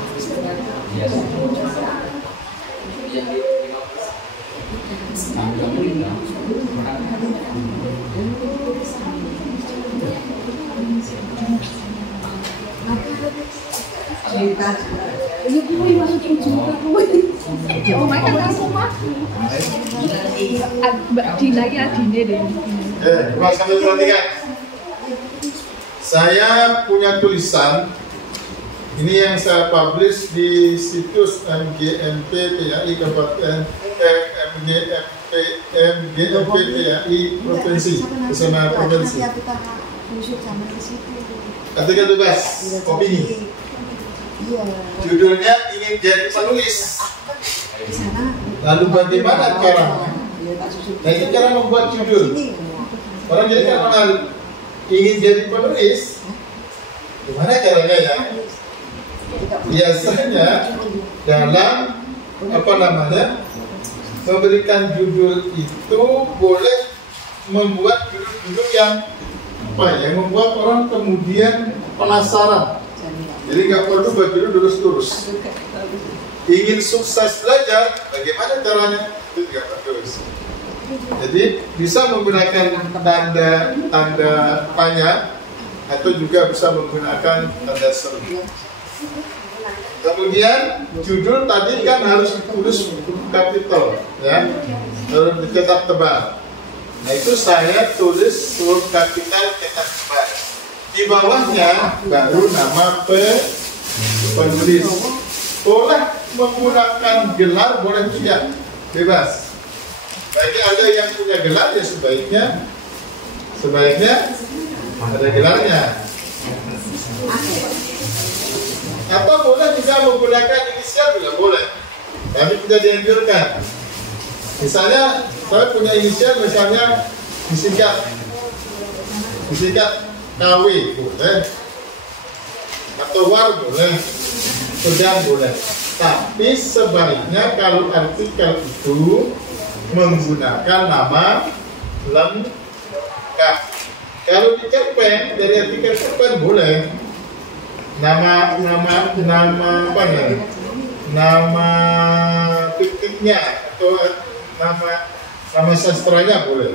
Ini kuwi masuk juga kuwi. Oh, mereka langsung mah. Mbak Dina ya adine deh. Mas sambil perhatikan. Saya punya tulisan ini yang saya publish di situs MGMP PAI Kabupaten MGMP PAI Provinsi Pesona Provinsi. Ketika tugas opini. Judulnya ingin jadi penulis. Lalu bagaimana caranya? Nah, ini cara membuat judul. Orang jadi kan menarik. Ingin jadi penulis, gimana caranya ya? Biasanya dalam memberikan judul itu boleh membuat judul-judul yang yang membuat orang kemudian penasaran. Jadi nggak perlu buat judul terus-terus. Ingin sukses belajar, bagaimana caranya? Itu juga terus. Jadi bisa menggunakan tanda tanya atau juga bisa menggunakan tanda seru. Kemudian judul tadi kan harus ditulis kapital, ya, harus dicetak tebal. Nah itu saya tulis huruf kapital cetak tebal. Di bawahnya baru nama penulis. Boleh menggunakan gelar, boleh tidak, bebas. Bagi ada yang punya gelar ya sebaiknya ada gelarnya. Atau boleh juga menggunakan inisial juga boleh, tapi tidak dianjurkan. Misalnya saya punya inisial, misalnya disingkat KW boleh, atau WAR boleh, sedang boleh. Tapi sebaiknya kalau artikel itu menggunakan nama lengkap. Kalau dicerpen dari artikel cerpen boleh nama fiktifnya atau nama sastranya boleh.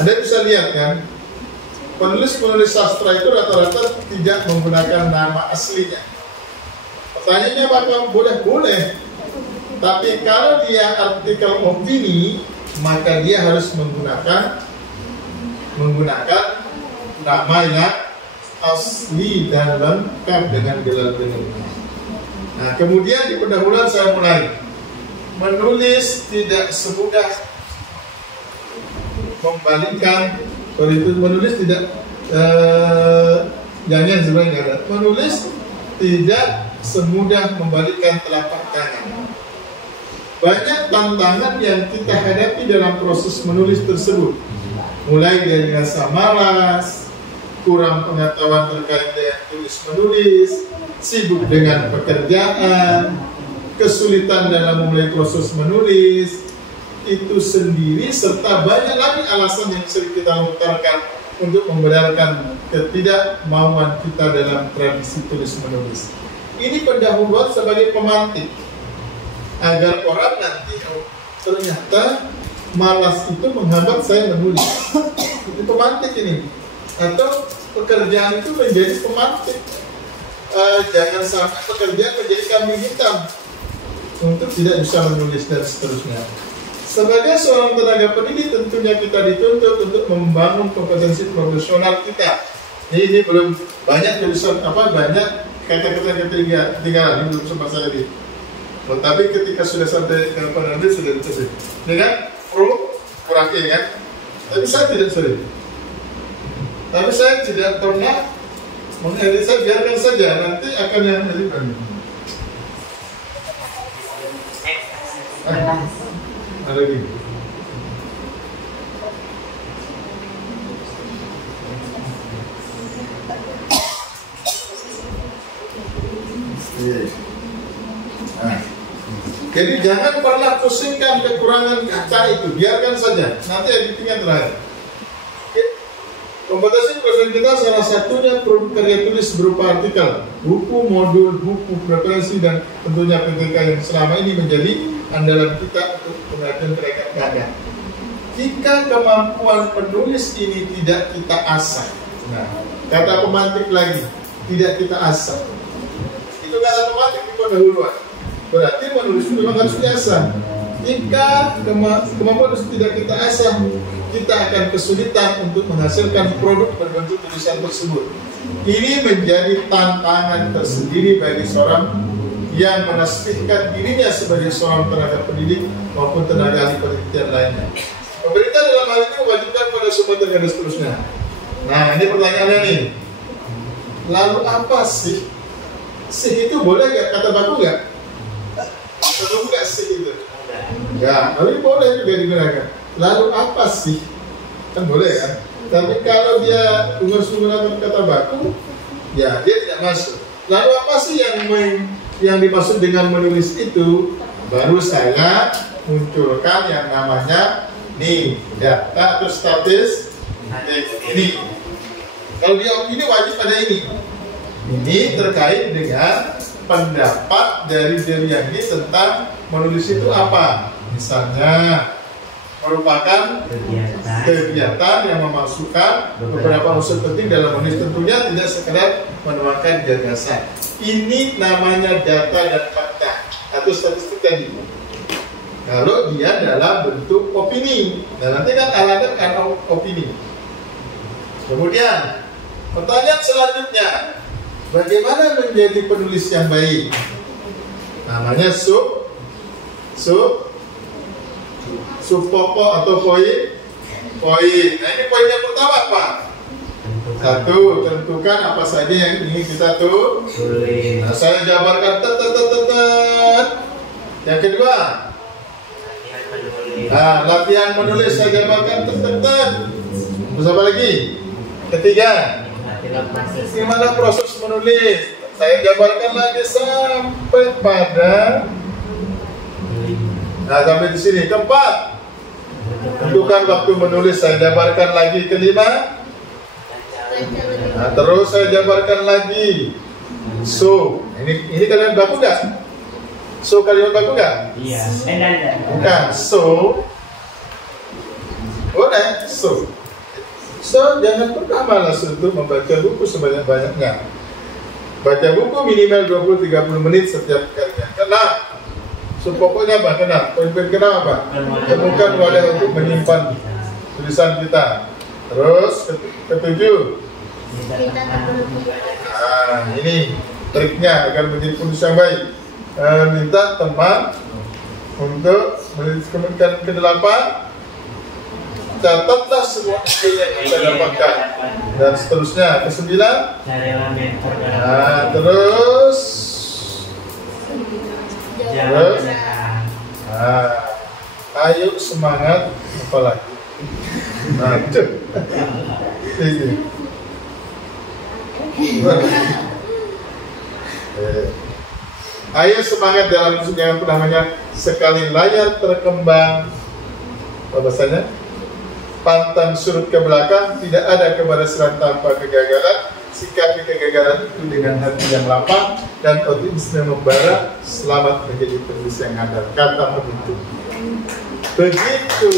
Anda bisa lihat kan, penulis sastra itu rata-rata tidak menggunakan nama aslinya. Pertanyaannya apakah boleh? Tapi kalau dia artikel opini, maka dia harus menggunakan nama yang asli dan lengkap dengan gelar penulis. Nah, kemudian di pendahuluan saya mulai menulis tidak semudah membalikkan. Kalau itu menulis tidak jangan sebenarnya ada. Menulis tidak semudah membalikkan telapak tangan. Banyak tantangan yang kita hadapi dalam proses menulis tersebut, mulai dari rasa malas, kurang pengetahuan terkait dengan tulis-menulis, sibuk dengan pekerjaan, kesulitan dalam memulai proses menulis, itu sendiri, serta banyak lagi alasan yang sering kita utarakan untuk membenarkan ketidakmauan kita dalam tradisi tulis-menulis. Ini pendahuluan sebagai pemantik, agar orang nanti ternyata malas itu menghambat saya menulis. Itu pemantik ini. Atau pekerjaan itu menjadi pemantik. Jangan sampai pekerjaan menjadi kambing hitam untuk tidak bisa menulis dan seterusnya. Sebagai seorang tenaga pendidik tentunya kita dituntut untuk membangun kompetensi profesional kita. Ini belum banyak tulisan banyak kata-kata ketiga ini belum sempat saya Oh, tapi ketika sudah sampai ke penulis sudah ditulis. Ini kan kurang E kan? Tapi saya tidak sulit. Tapi saya tidak pernah mengedit, saya biarkan saja, nanti akan yang edit. Ada lagi. Nah, jadi jangan pernah pusingkan kekurangan kata itu, biarkan saja. Nanti editingnya terakhir. Kompetisi presiden kita salah satunya produk karya tulis berupa artikel, buku, modul, buku, preferensi, dan tentunya PTK yang selama ini menjadi andalan kita untuk pengajian mereka keadaan. Jika kemampuan penulis ini tidak kita asah, nah, kata pemantik lagi, tidak kita asah. Itu kata pemantik di pendahuluan. Berarti menulis itu memang harus diasah. Jika kemampuan itu tidak kita asah, kita akan kesulitan untuk menghasilkan produk berbentuk tulisan tersebut. Ini menjadi tantangan tersendiri bagi seorang yang menasbihkan dirinya sebagai seorang tenaga pendidik maupun tenaga ahli penelitian lainnya. Pemerintah dalam hal ini mewajibkan pada semua tenaga seterusnya. Nah, ini pertanyaannya nih. Lalu apa sih? Sih itu boleh nggak? Kata baku nggak? Kata baku nggak sih itu? Ya, tapi boleh juga digunakan. Lalu apa sih? Kan boleh kan? Tapi kalau dia menggunakan kata baku, ya dia tidak masuk. Lalu apa sih yang dimaksud dengan menulis itu? Baru saya munculkan yang namanya nih data atau statis ini. Kalau dia ini wajib pada ini. Ini terkait dengan pendapat dari Deryani tentang menulis itu apa? Misalnya merupakan kegiatan yang memasukkan beberapa unsur penting dalam menulis, tentunya tidak sekedar menuangkan gagasan. Ini namanya data dan fakta atau statistik tadi. Kalau dia dalam bentuk opini, nah nanti kan alatnya kan opini. Kemudian pertanyaan selanjutnya, bagaimana menjadi penulis yang baik? Namanya subpokok atau poin. Nah, ini poin yang pertama apa? Satu, tentukan apa saja yang ingin kita tulis. Nah, saya jabarkan Yang kedua, latihan menulis saya jabarkan Terus apa lagi? Ketiga, gimana proses menulis? Saya jabarkan lagi sampai pada sampai di sini. Keempat, tentukan waktu menulis saya jabarkan lagi. Kelima, terus saya jabarkan lagi. So, ini kalimat baku nggak? So kalimat baku nggak? Iya. Bukan. So, boleh. So jangan pernah malas untuk membaca buku sebanyak-banyaknya. Baca buku minimal 20-30 menit setiap kalinya. Kenapa? Pokoknya apa? Poin-poin kenapa? Temukan wadah untuk menyimpan tulisan kita. Terus ketujuh, ini triknya agar menjadi penulis yang baik. Minta teman untuk menuliskan. Ke-8, catatlah semua ide yang kita dapatkan dan seterusnya. Ke-9, terus ayo semangat, apa lagi? Ayo semangat dalam yang namanya sekali layar terkembang. Apa bahasanya? Pantang surut ke belakang, tidak ada keberhasilan tanpa kegagalan. Sikapi kegagalan itu dengan hati yang lapang dan optimisme membara. Selamat menjadi penulis yang handal. Kata begitu. Begitu.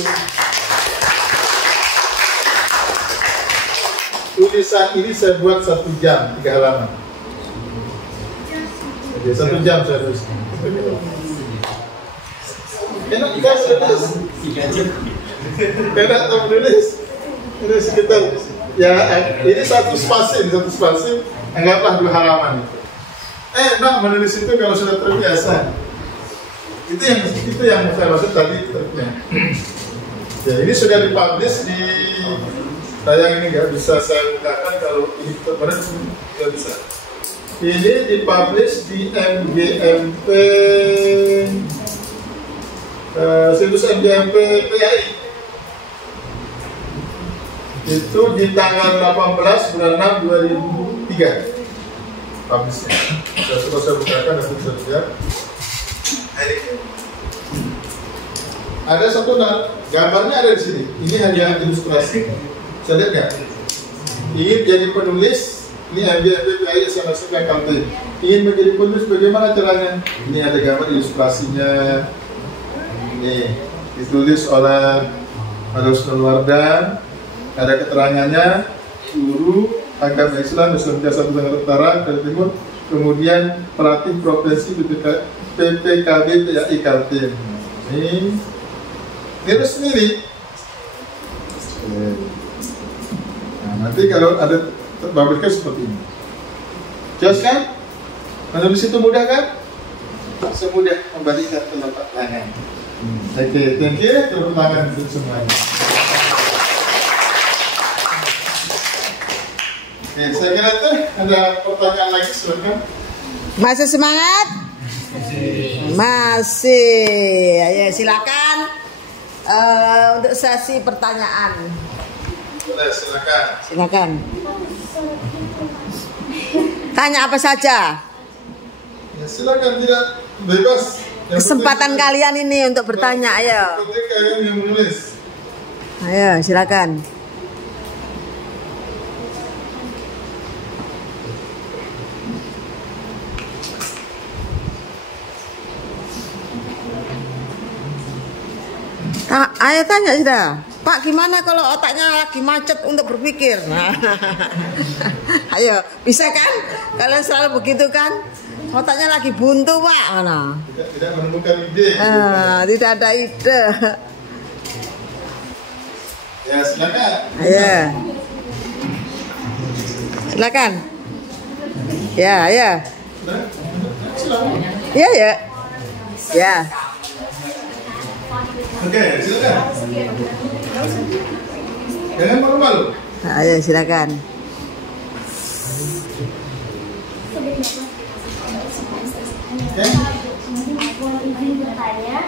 Tulisan ini saya buat 1 jam 3 halaman. Jadi 1 jam saya tulis. Enak kan tulis? Enak tak menulis? Ini sekitar. Ya, ini satu spasi, anggaplah 2 halaman. Nah, menulis itu kalau sudah terbiasa. Itu yang saya maksud tadi triknya. Ya, ini sudah dipublish di sayang ini nggak bisa saya bukakan kalau ini kemarin nggak bisa. Ini dipublish di MGMP situs MGMP PAI. Itu di tanggal 18 bulan 6 2003 publishnya. Sudah saya bukakan dan bisa lihat. Ada satu gambarnya ada di sini. Ini hanya ilustrasi. Bisa lihat nggak? Ingin jadi penulis, ini MGMP PAI SMSK Kaltim. Ingin menjadi penulis, bagaimana caranya? Ini ada gambar ilustrasinya. Ini ditulis oleh Husnul Wardan. Ada keterangannya, guru agama Islam Islam Jasa Tenggara Utara dari Timur, kemudian pelatih provinsi PPKB PAI Kaltim. Ini resmi nih. Nah, nanti kalau ada terbabitkan seperti ini. Jelas kan? Menulis itu mudah kan? Semudah membalikan telapak tangan. Oke, thank you. Tepuk tangan untuk semuanya. Oke, saya kira tuh ada pertanyaan lagi, silakan. Masih semangat? Masih. Ayo silakan untuk sesi pertanyaan. Boleh, silakan. Silakan. Tanya apa saja. Ya, silakan, tidak bebas. Kesempatan kalian ini untuk bertanya, ayo. Penting kalian yang menulis. Ayo, silakan. Ayo tanya sudah. Pak, gimana kalau otaknya lagi macet untuk berpikir? Nah. Ayo, bisa kan? Kalian selalu begitu kan? Otaknya lagi buntu, Pak. Mana? Tidak menemukan ide. Tidak ada ide. Ya, silakan. Ayo. Silakan. Ya, ya. Silakan. Ya, ya. Ya. Oke, silakan. Jangan malu-malu. Ayo, silakan. Bertanya,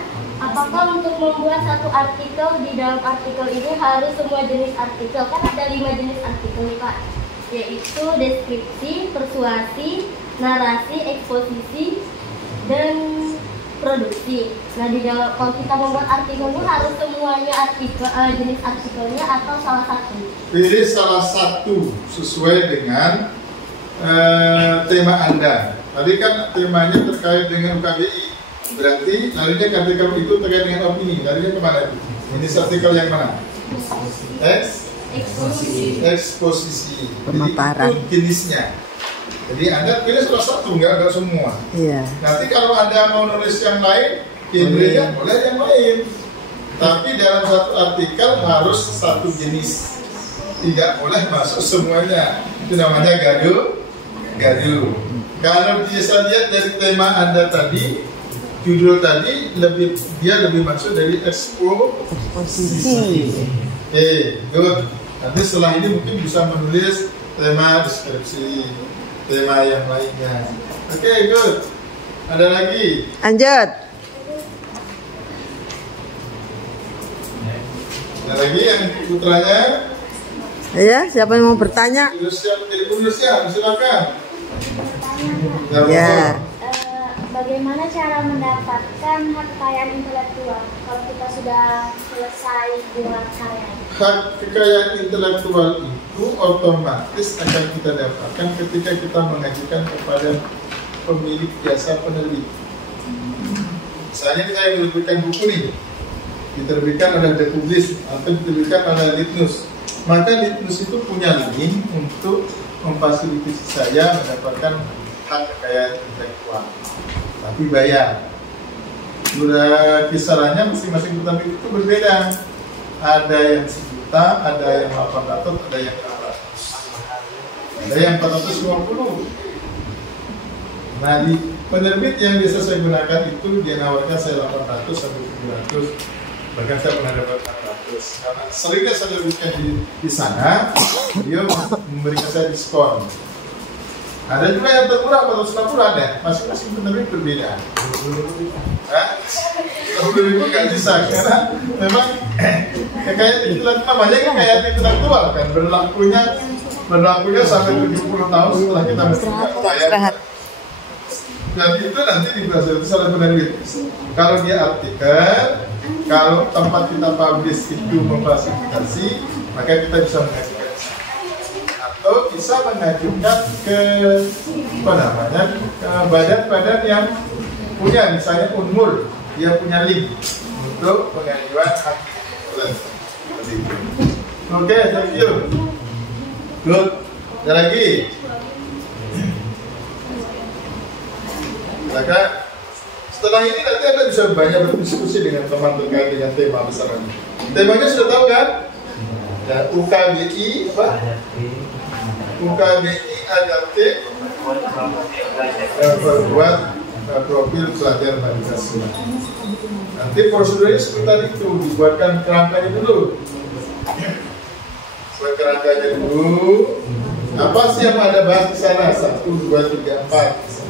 apakah untuk membuat satu artikel di dalam artikel ini harus semua jenis artikel? Kan ada 5 jenis artikel nih Pak, yaitu deskripsi, persuasi, narasi, eksposisi, dan produksi. Nah, di dalam kalau kita membuat artikel itu harus semuanya artikel jenis artikelnya atau salah satu? Pilih salah satu sesuai dengan tema Anda. Tadi kan temanya terkait dengan UKBI. Berarti larinya ke artikel itu terkait dengan opini. Larinya kemana itu? Ini artikel yang mana? Eksposisi. Pemaparan. Jadi itu jenisnya. Jadi Anda pilih salah satu, enggak semua. Iya. Nanti kalau Anda mau nulis yang lain, genrenya boleh yang lain. Tapi dalam satu artikel harus satu jenis. Tidak boleh masuk semuanya. Itu namanya gaduh. Kalau bisa lihat dari tema Anda tadi, judul tadi dia lebih masuk dari eksposisi. Good. Nanti setelah ini mungkin bisa menulis tema deskripsi, tema yang lainnya. Oke, good. Ada lagi? Lanjut. Ada lagi yang putranya? Ya, siapa yang mau bertanya? Siap menjadi penulis ya, silakan. Ya. Bagaimana cara mendapatkan hak kekayaan intelektual kalau kita sudah selesai buat karya? Hak kekayaan intelektual itu otomatis akan kita dapatkan ketika kita mengajukan kepada pemilik jasa penerbit. Misalnya saya menerbitkan buku nih, diterbitkan oleh Republis atau diterbitkan oleh Litnus, maka Litnus itu punya link untuk memfasilitasi saya mendapatkan hak kekayaan intelektual, tapi bayar. Kisarannya masing-masing penerbit itu berbeda. Ada yang 1 juta, ada yang 800, ada yang 600, ada yang 450. Nah, di penerbit yang biasa saya gunakan itu dia nawarkan saya 800 sampai 700, bahkan saya pernah dapat 600. Karena seringnya saya terbitkan di sana, dia memberikan saya diskon. Ada juga yang termurah 450 ada, masing-masing penerbit berbeda. 20.000 nggak bisa karena memang kekayaan intelektual banyak kekayaan intelektual kan berlakunya sampai 70 tahun setelah kita bayar. Dan itu nanti difasilitasi oleh penerbit. Kalau dia artikel, kalau tempat kita publish itu memfasilitasi, maka kita bisa mengajukan atau bisa mengajukan ke badan-badan yang punya, misalnya Unmul, dia punya link untuk pengajuan hak. Oke, thank you. Good. Ada lagi? Maka setelah ini nanti Anda bisa banyak berdiskusi dengan teman terkait dengan tema besar ini. Temanya sudah tahu kan? Ya, UKBI apa? UKBI adaptif berbuat profil pelajar Pancasila. Nanti prosedurnya seperti itu, dibuatkan kerangkanya dulu. Buat kerangkanya dulu. Apa sih yang ada bahas di sana? 1, 2, 3, 4.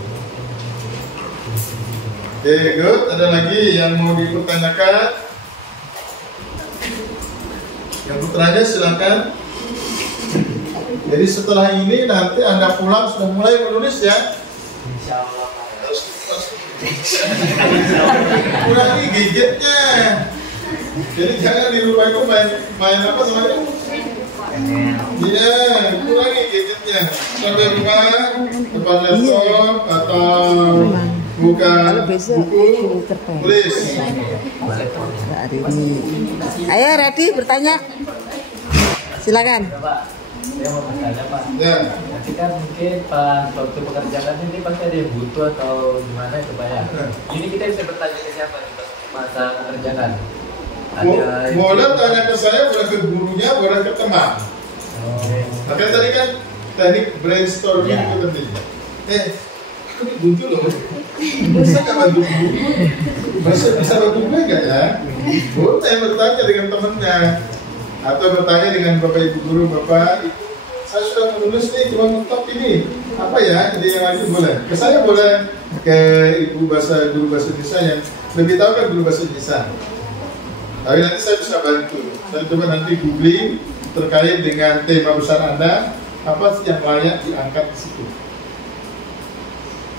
Oke, good. Ada lagi yang mau dipertanyakan? Yang putranya silakan. Jadi setelah ini nanti Anda pulang sudah mulai menulis ya. Insya Allah. Kurangi gadgetnya. Jadi jangan di rumah itu main apa namanya? Iya, kurangi gadgetnya. Sampai rumah depan laptop atau buka buku, tulis. Ayo Radi bertanya. Silakan. Saya mau bertanya Pak. Ya. Nanti kan mungkin pas waktu pekerjaan ini pasti ada yang butuh atau gimana itu Pak ya. Ini kita bisa bertanya ke siapa nih Pak masa pekerjaan? Boleh tanya ke saya, boleh ke gurunya, boleh ke teman. Makanya tadi kan teknik brainstorming itu penting. Aku ini buntu loh. Bisa nggak bantu guru? Bisa bantu gue nggak ya? Boleh bertanya dengan temennya. Atau bertanya dengan Bapak Ibu Guru, Bapak, saya sudah menulis nih, cuma mentok ini. Apa ya? Jadi yang lain boleh. Ke saya boleh, ke Ibu guru bahasa Indonesia yang lebih tahu kan guru bahasa Indonesia. Tapi nanti saya bisa bantu. Saya coba nanti googling terkait dengan tema besar Anda, apa sih yang layak diangkat di situ.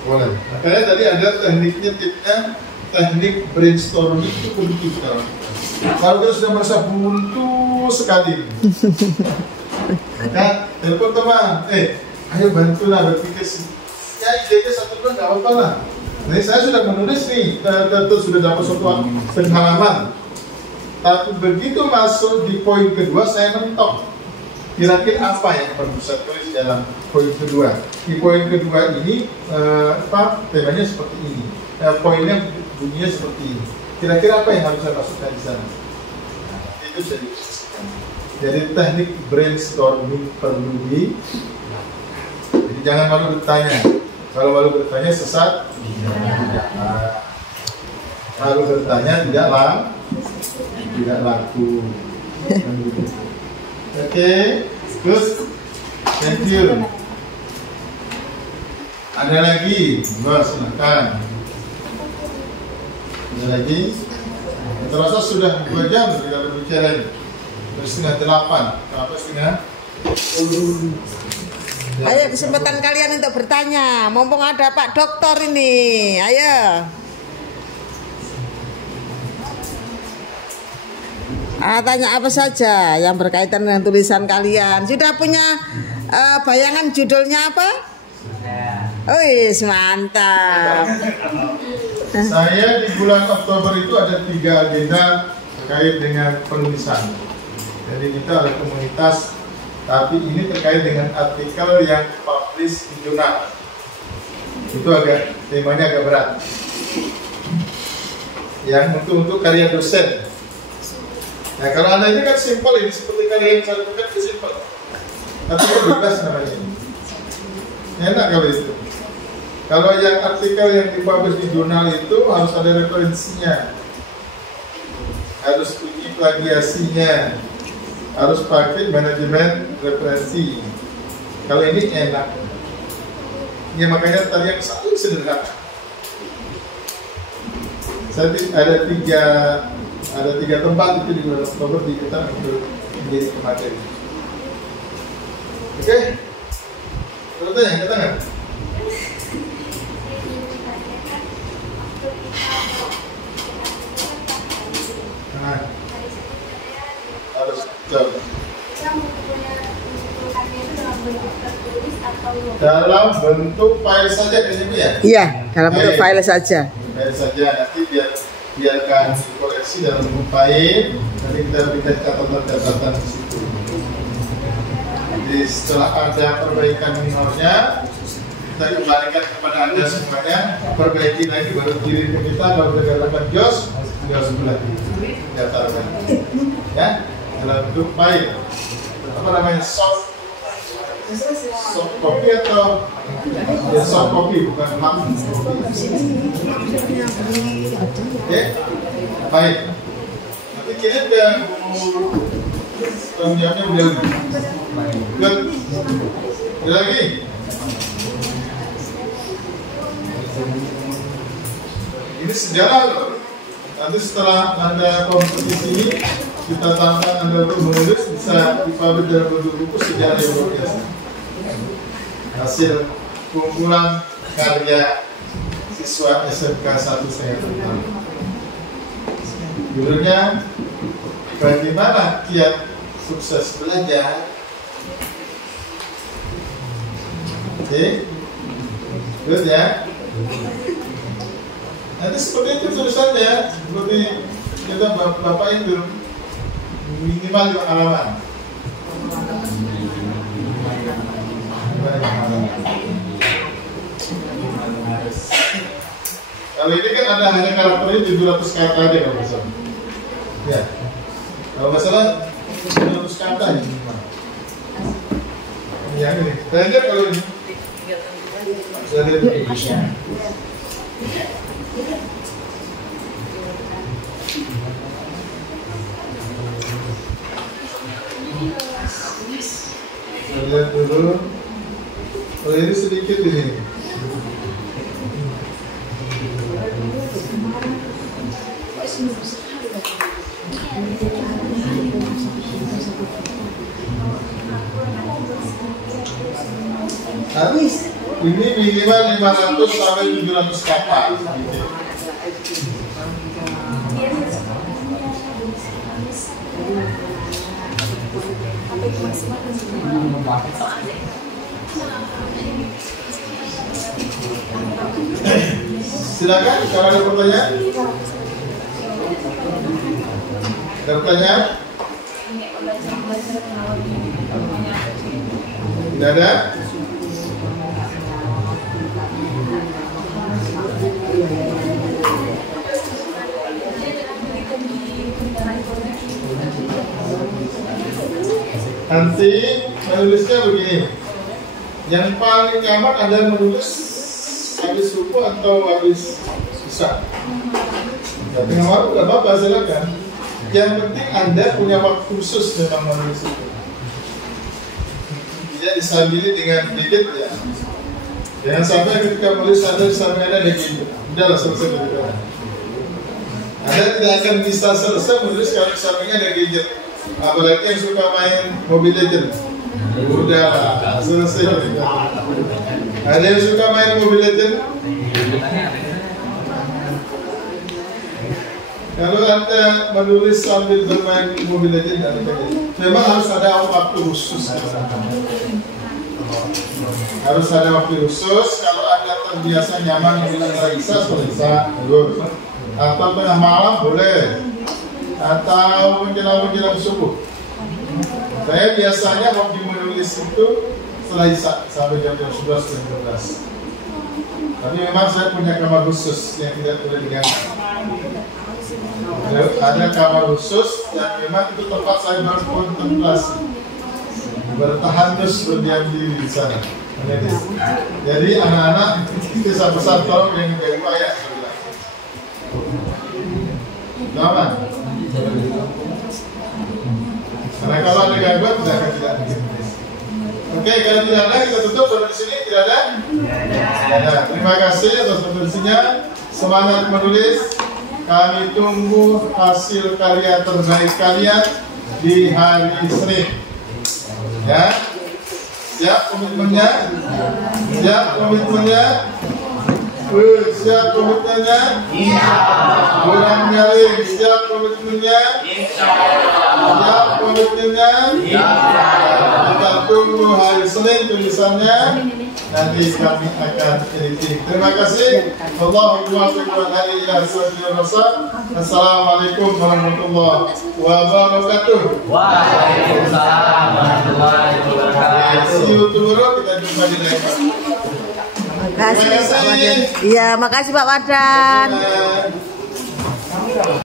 Boleh. Makanya tadi ada tekniknya, tipnya, teknik brainstorming itu penting sekali. Kalau kita sudah merasa buntu sekali, maka telepon teman, ayo bantulah berpikir sih. Ya idenya 1 bulan nggak apa-apa lah. Jadi saya sudah menulis nih, sudah dapat suatu pengalaman. Tapi begitu masuk di poin kedua, saya mentok. Kira-kira apa yang perlu saya tulis dalam poin kedua? Di poin kedua ini, temanya seperti ini. Poinnya bunyinya seperti ini. Kira-kira apa yang harus saya masukkan di sana? Nah, itu bisa didiskusikan. Jadi teknik brainstorming perlu jadi jangan malu bertanya. Kalau malu bertanya sesat, tidak. Malu bertanya tidak laku. Oke, good. Thank you. Ada lagi? Silakan. Ada lagi? Terasa sudah 2 jam kita berbicara ini. Setengah 8. Kenapa setengah? Ayo kesempatan kalian untuk bertanya. Mumpung ada Pak Dokter ini. Ayo. Tanya apa saja yang berkaitan dengan tulisan kalian. Sudah punya bayangan judulnya apa? Wih, mantap. Saya di bulan Oktober itu ada 3 agenda terkait dengan penulisan. Jadi kita ada komunitas, tapi ini terkait dengan artikel yang publish di jurnal. Itu temanya agak berat. Yang untuk karya dosen. Nah kalau Anda ini kan simpel, ini seperti karya yang saya lakukan itu simpel. Tapi bebas namanya. Enak kalau itu. Kalau yang artikel yang dipublish di jurnal itu harus ada referensinya, harus uji plagiasinya, harus pakai manajemen referensi. Kalau ini enak. Ya makanya tadi yang sangat sederhana. Saya ada tiga tempat itu di bulan Oktober di kita untuk menjadi materi. Oke, terus tanya, kata nggak? Nah, harus coba. Dalam bentuk file saja ini ya? Iya, dalam bentuk file saja. File saja, nanti biarkan dikoleksi dalam bentuk file, nanti kita berikan catatan-catatan di situ. Jadi setelah ada perbaikan minornya, kita kembalikan kepada Anda semuanya, perbaiki lagi baru kirim ke kita. Kalau sudah dapat jos lagi daftarkan, ya, dalam bentuk file. Apa namanya, soft copy atau ya, soft copy bukan hard copy. Oke, baik. Nanti kirim ke tanggung jawabnya udah. Good. Ada lagi? Ini sejarah loh. Nanti setelah Anda kompetisi ini, kita tantang Anda untuk menulis, bisa dipublish dalam bentuk buku sejarah yang luar biasa. Hasil kumpulan karya siswa SMK 1 Sengketa. Judulnya bagaimana kiat sukses belajar. Oke, good ya. Nanti seperti itu tulisannya, seperti kita bapak itu minimal 5 halaman. Kalau ini kan ada hanya karakternya 700 kata aja kalau masalah. Ya, kalau masalah 700 kata aja. Yang ini, banyak kalau ini. Sudah ada. Lihat dulu. Oh ini sedikit ini. Habis. Ini minimal 500 sampai 700 kata. Silakan, kalau ada pertanyaan. Ada pertanyaan? Tidak ada? Nanti menulisnya begini. Yang paling nyaman Anda menulis habis suku atau habis susah. Tapi nggak mau, nggak apa-apa, silakan. Yang penting Anda punya waktu khusus memang menulis itu. Tidak disambili dengan dikit ya. Jangan sampai ketika menulis Anda sampai ada dikit. Udahlah selesai begitu. Anda tidak akan bisa selesai menulis kalau sampingnya ada gadget. Apalagi yang suka main Mobile Legends. Udah selesai. Ada yang suka main Mobile Legends? Kalau Anda menulis sambil bermain Mobile Legends, memang harus ada waktu khusus. Harus ada waktu khusus. Kalau Anda terbiasa nyaman menulis selesai dulu. Atau tengah malam boleh. Atau menjelang subuh. Saya biasanya hobi menulis itu setelah Isya sampai jam 11 jam 12. Tapi memang saya punya kamar khusus yang tidak boleh diganti. Ada kamar khusus dan memang itu tempat saya berkontemplasi, bertahan terus berdiam diri di sana. Jadi anak-anak bisa pesan tolong yang ganggu ayah. Gaman. Karena kalau ada gangguan tidak. Oke, kalau tidak ada kita tutup. Baru di sini tidak ada. Terima kasih atas kontribusinya. Semangat menulis. Kami tunggu hasil karya terbaik kalian di hari Senin. Ya, siap komitmennya? Siap komitmennya? Siap komitmennya? Kurang nyaring, siap komitmennya? Siap komitmennya? Kita tunggu hari Senin tulisannya. Nanti kami akan editing. Terima kasih. Assalamualaikum warahmatullahi wabarakatuh. Waalaikumsalam warahmatullahi wabarakatuh. See you tomorrow. Kita jumpa di lain. Makasih Pak Wadan. Iya, makasih Pak Wadan.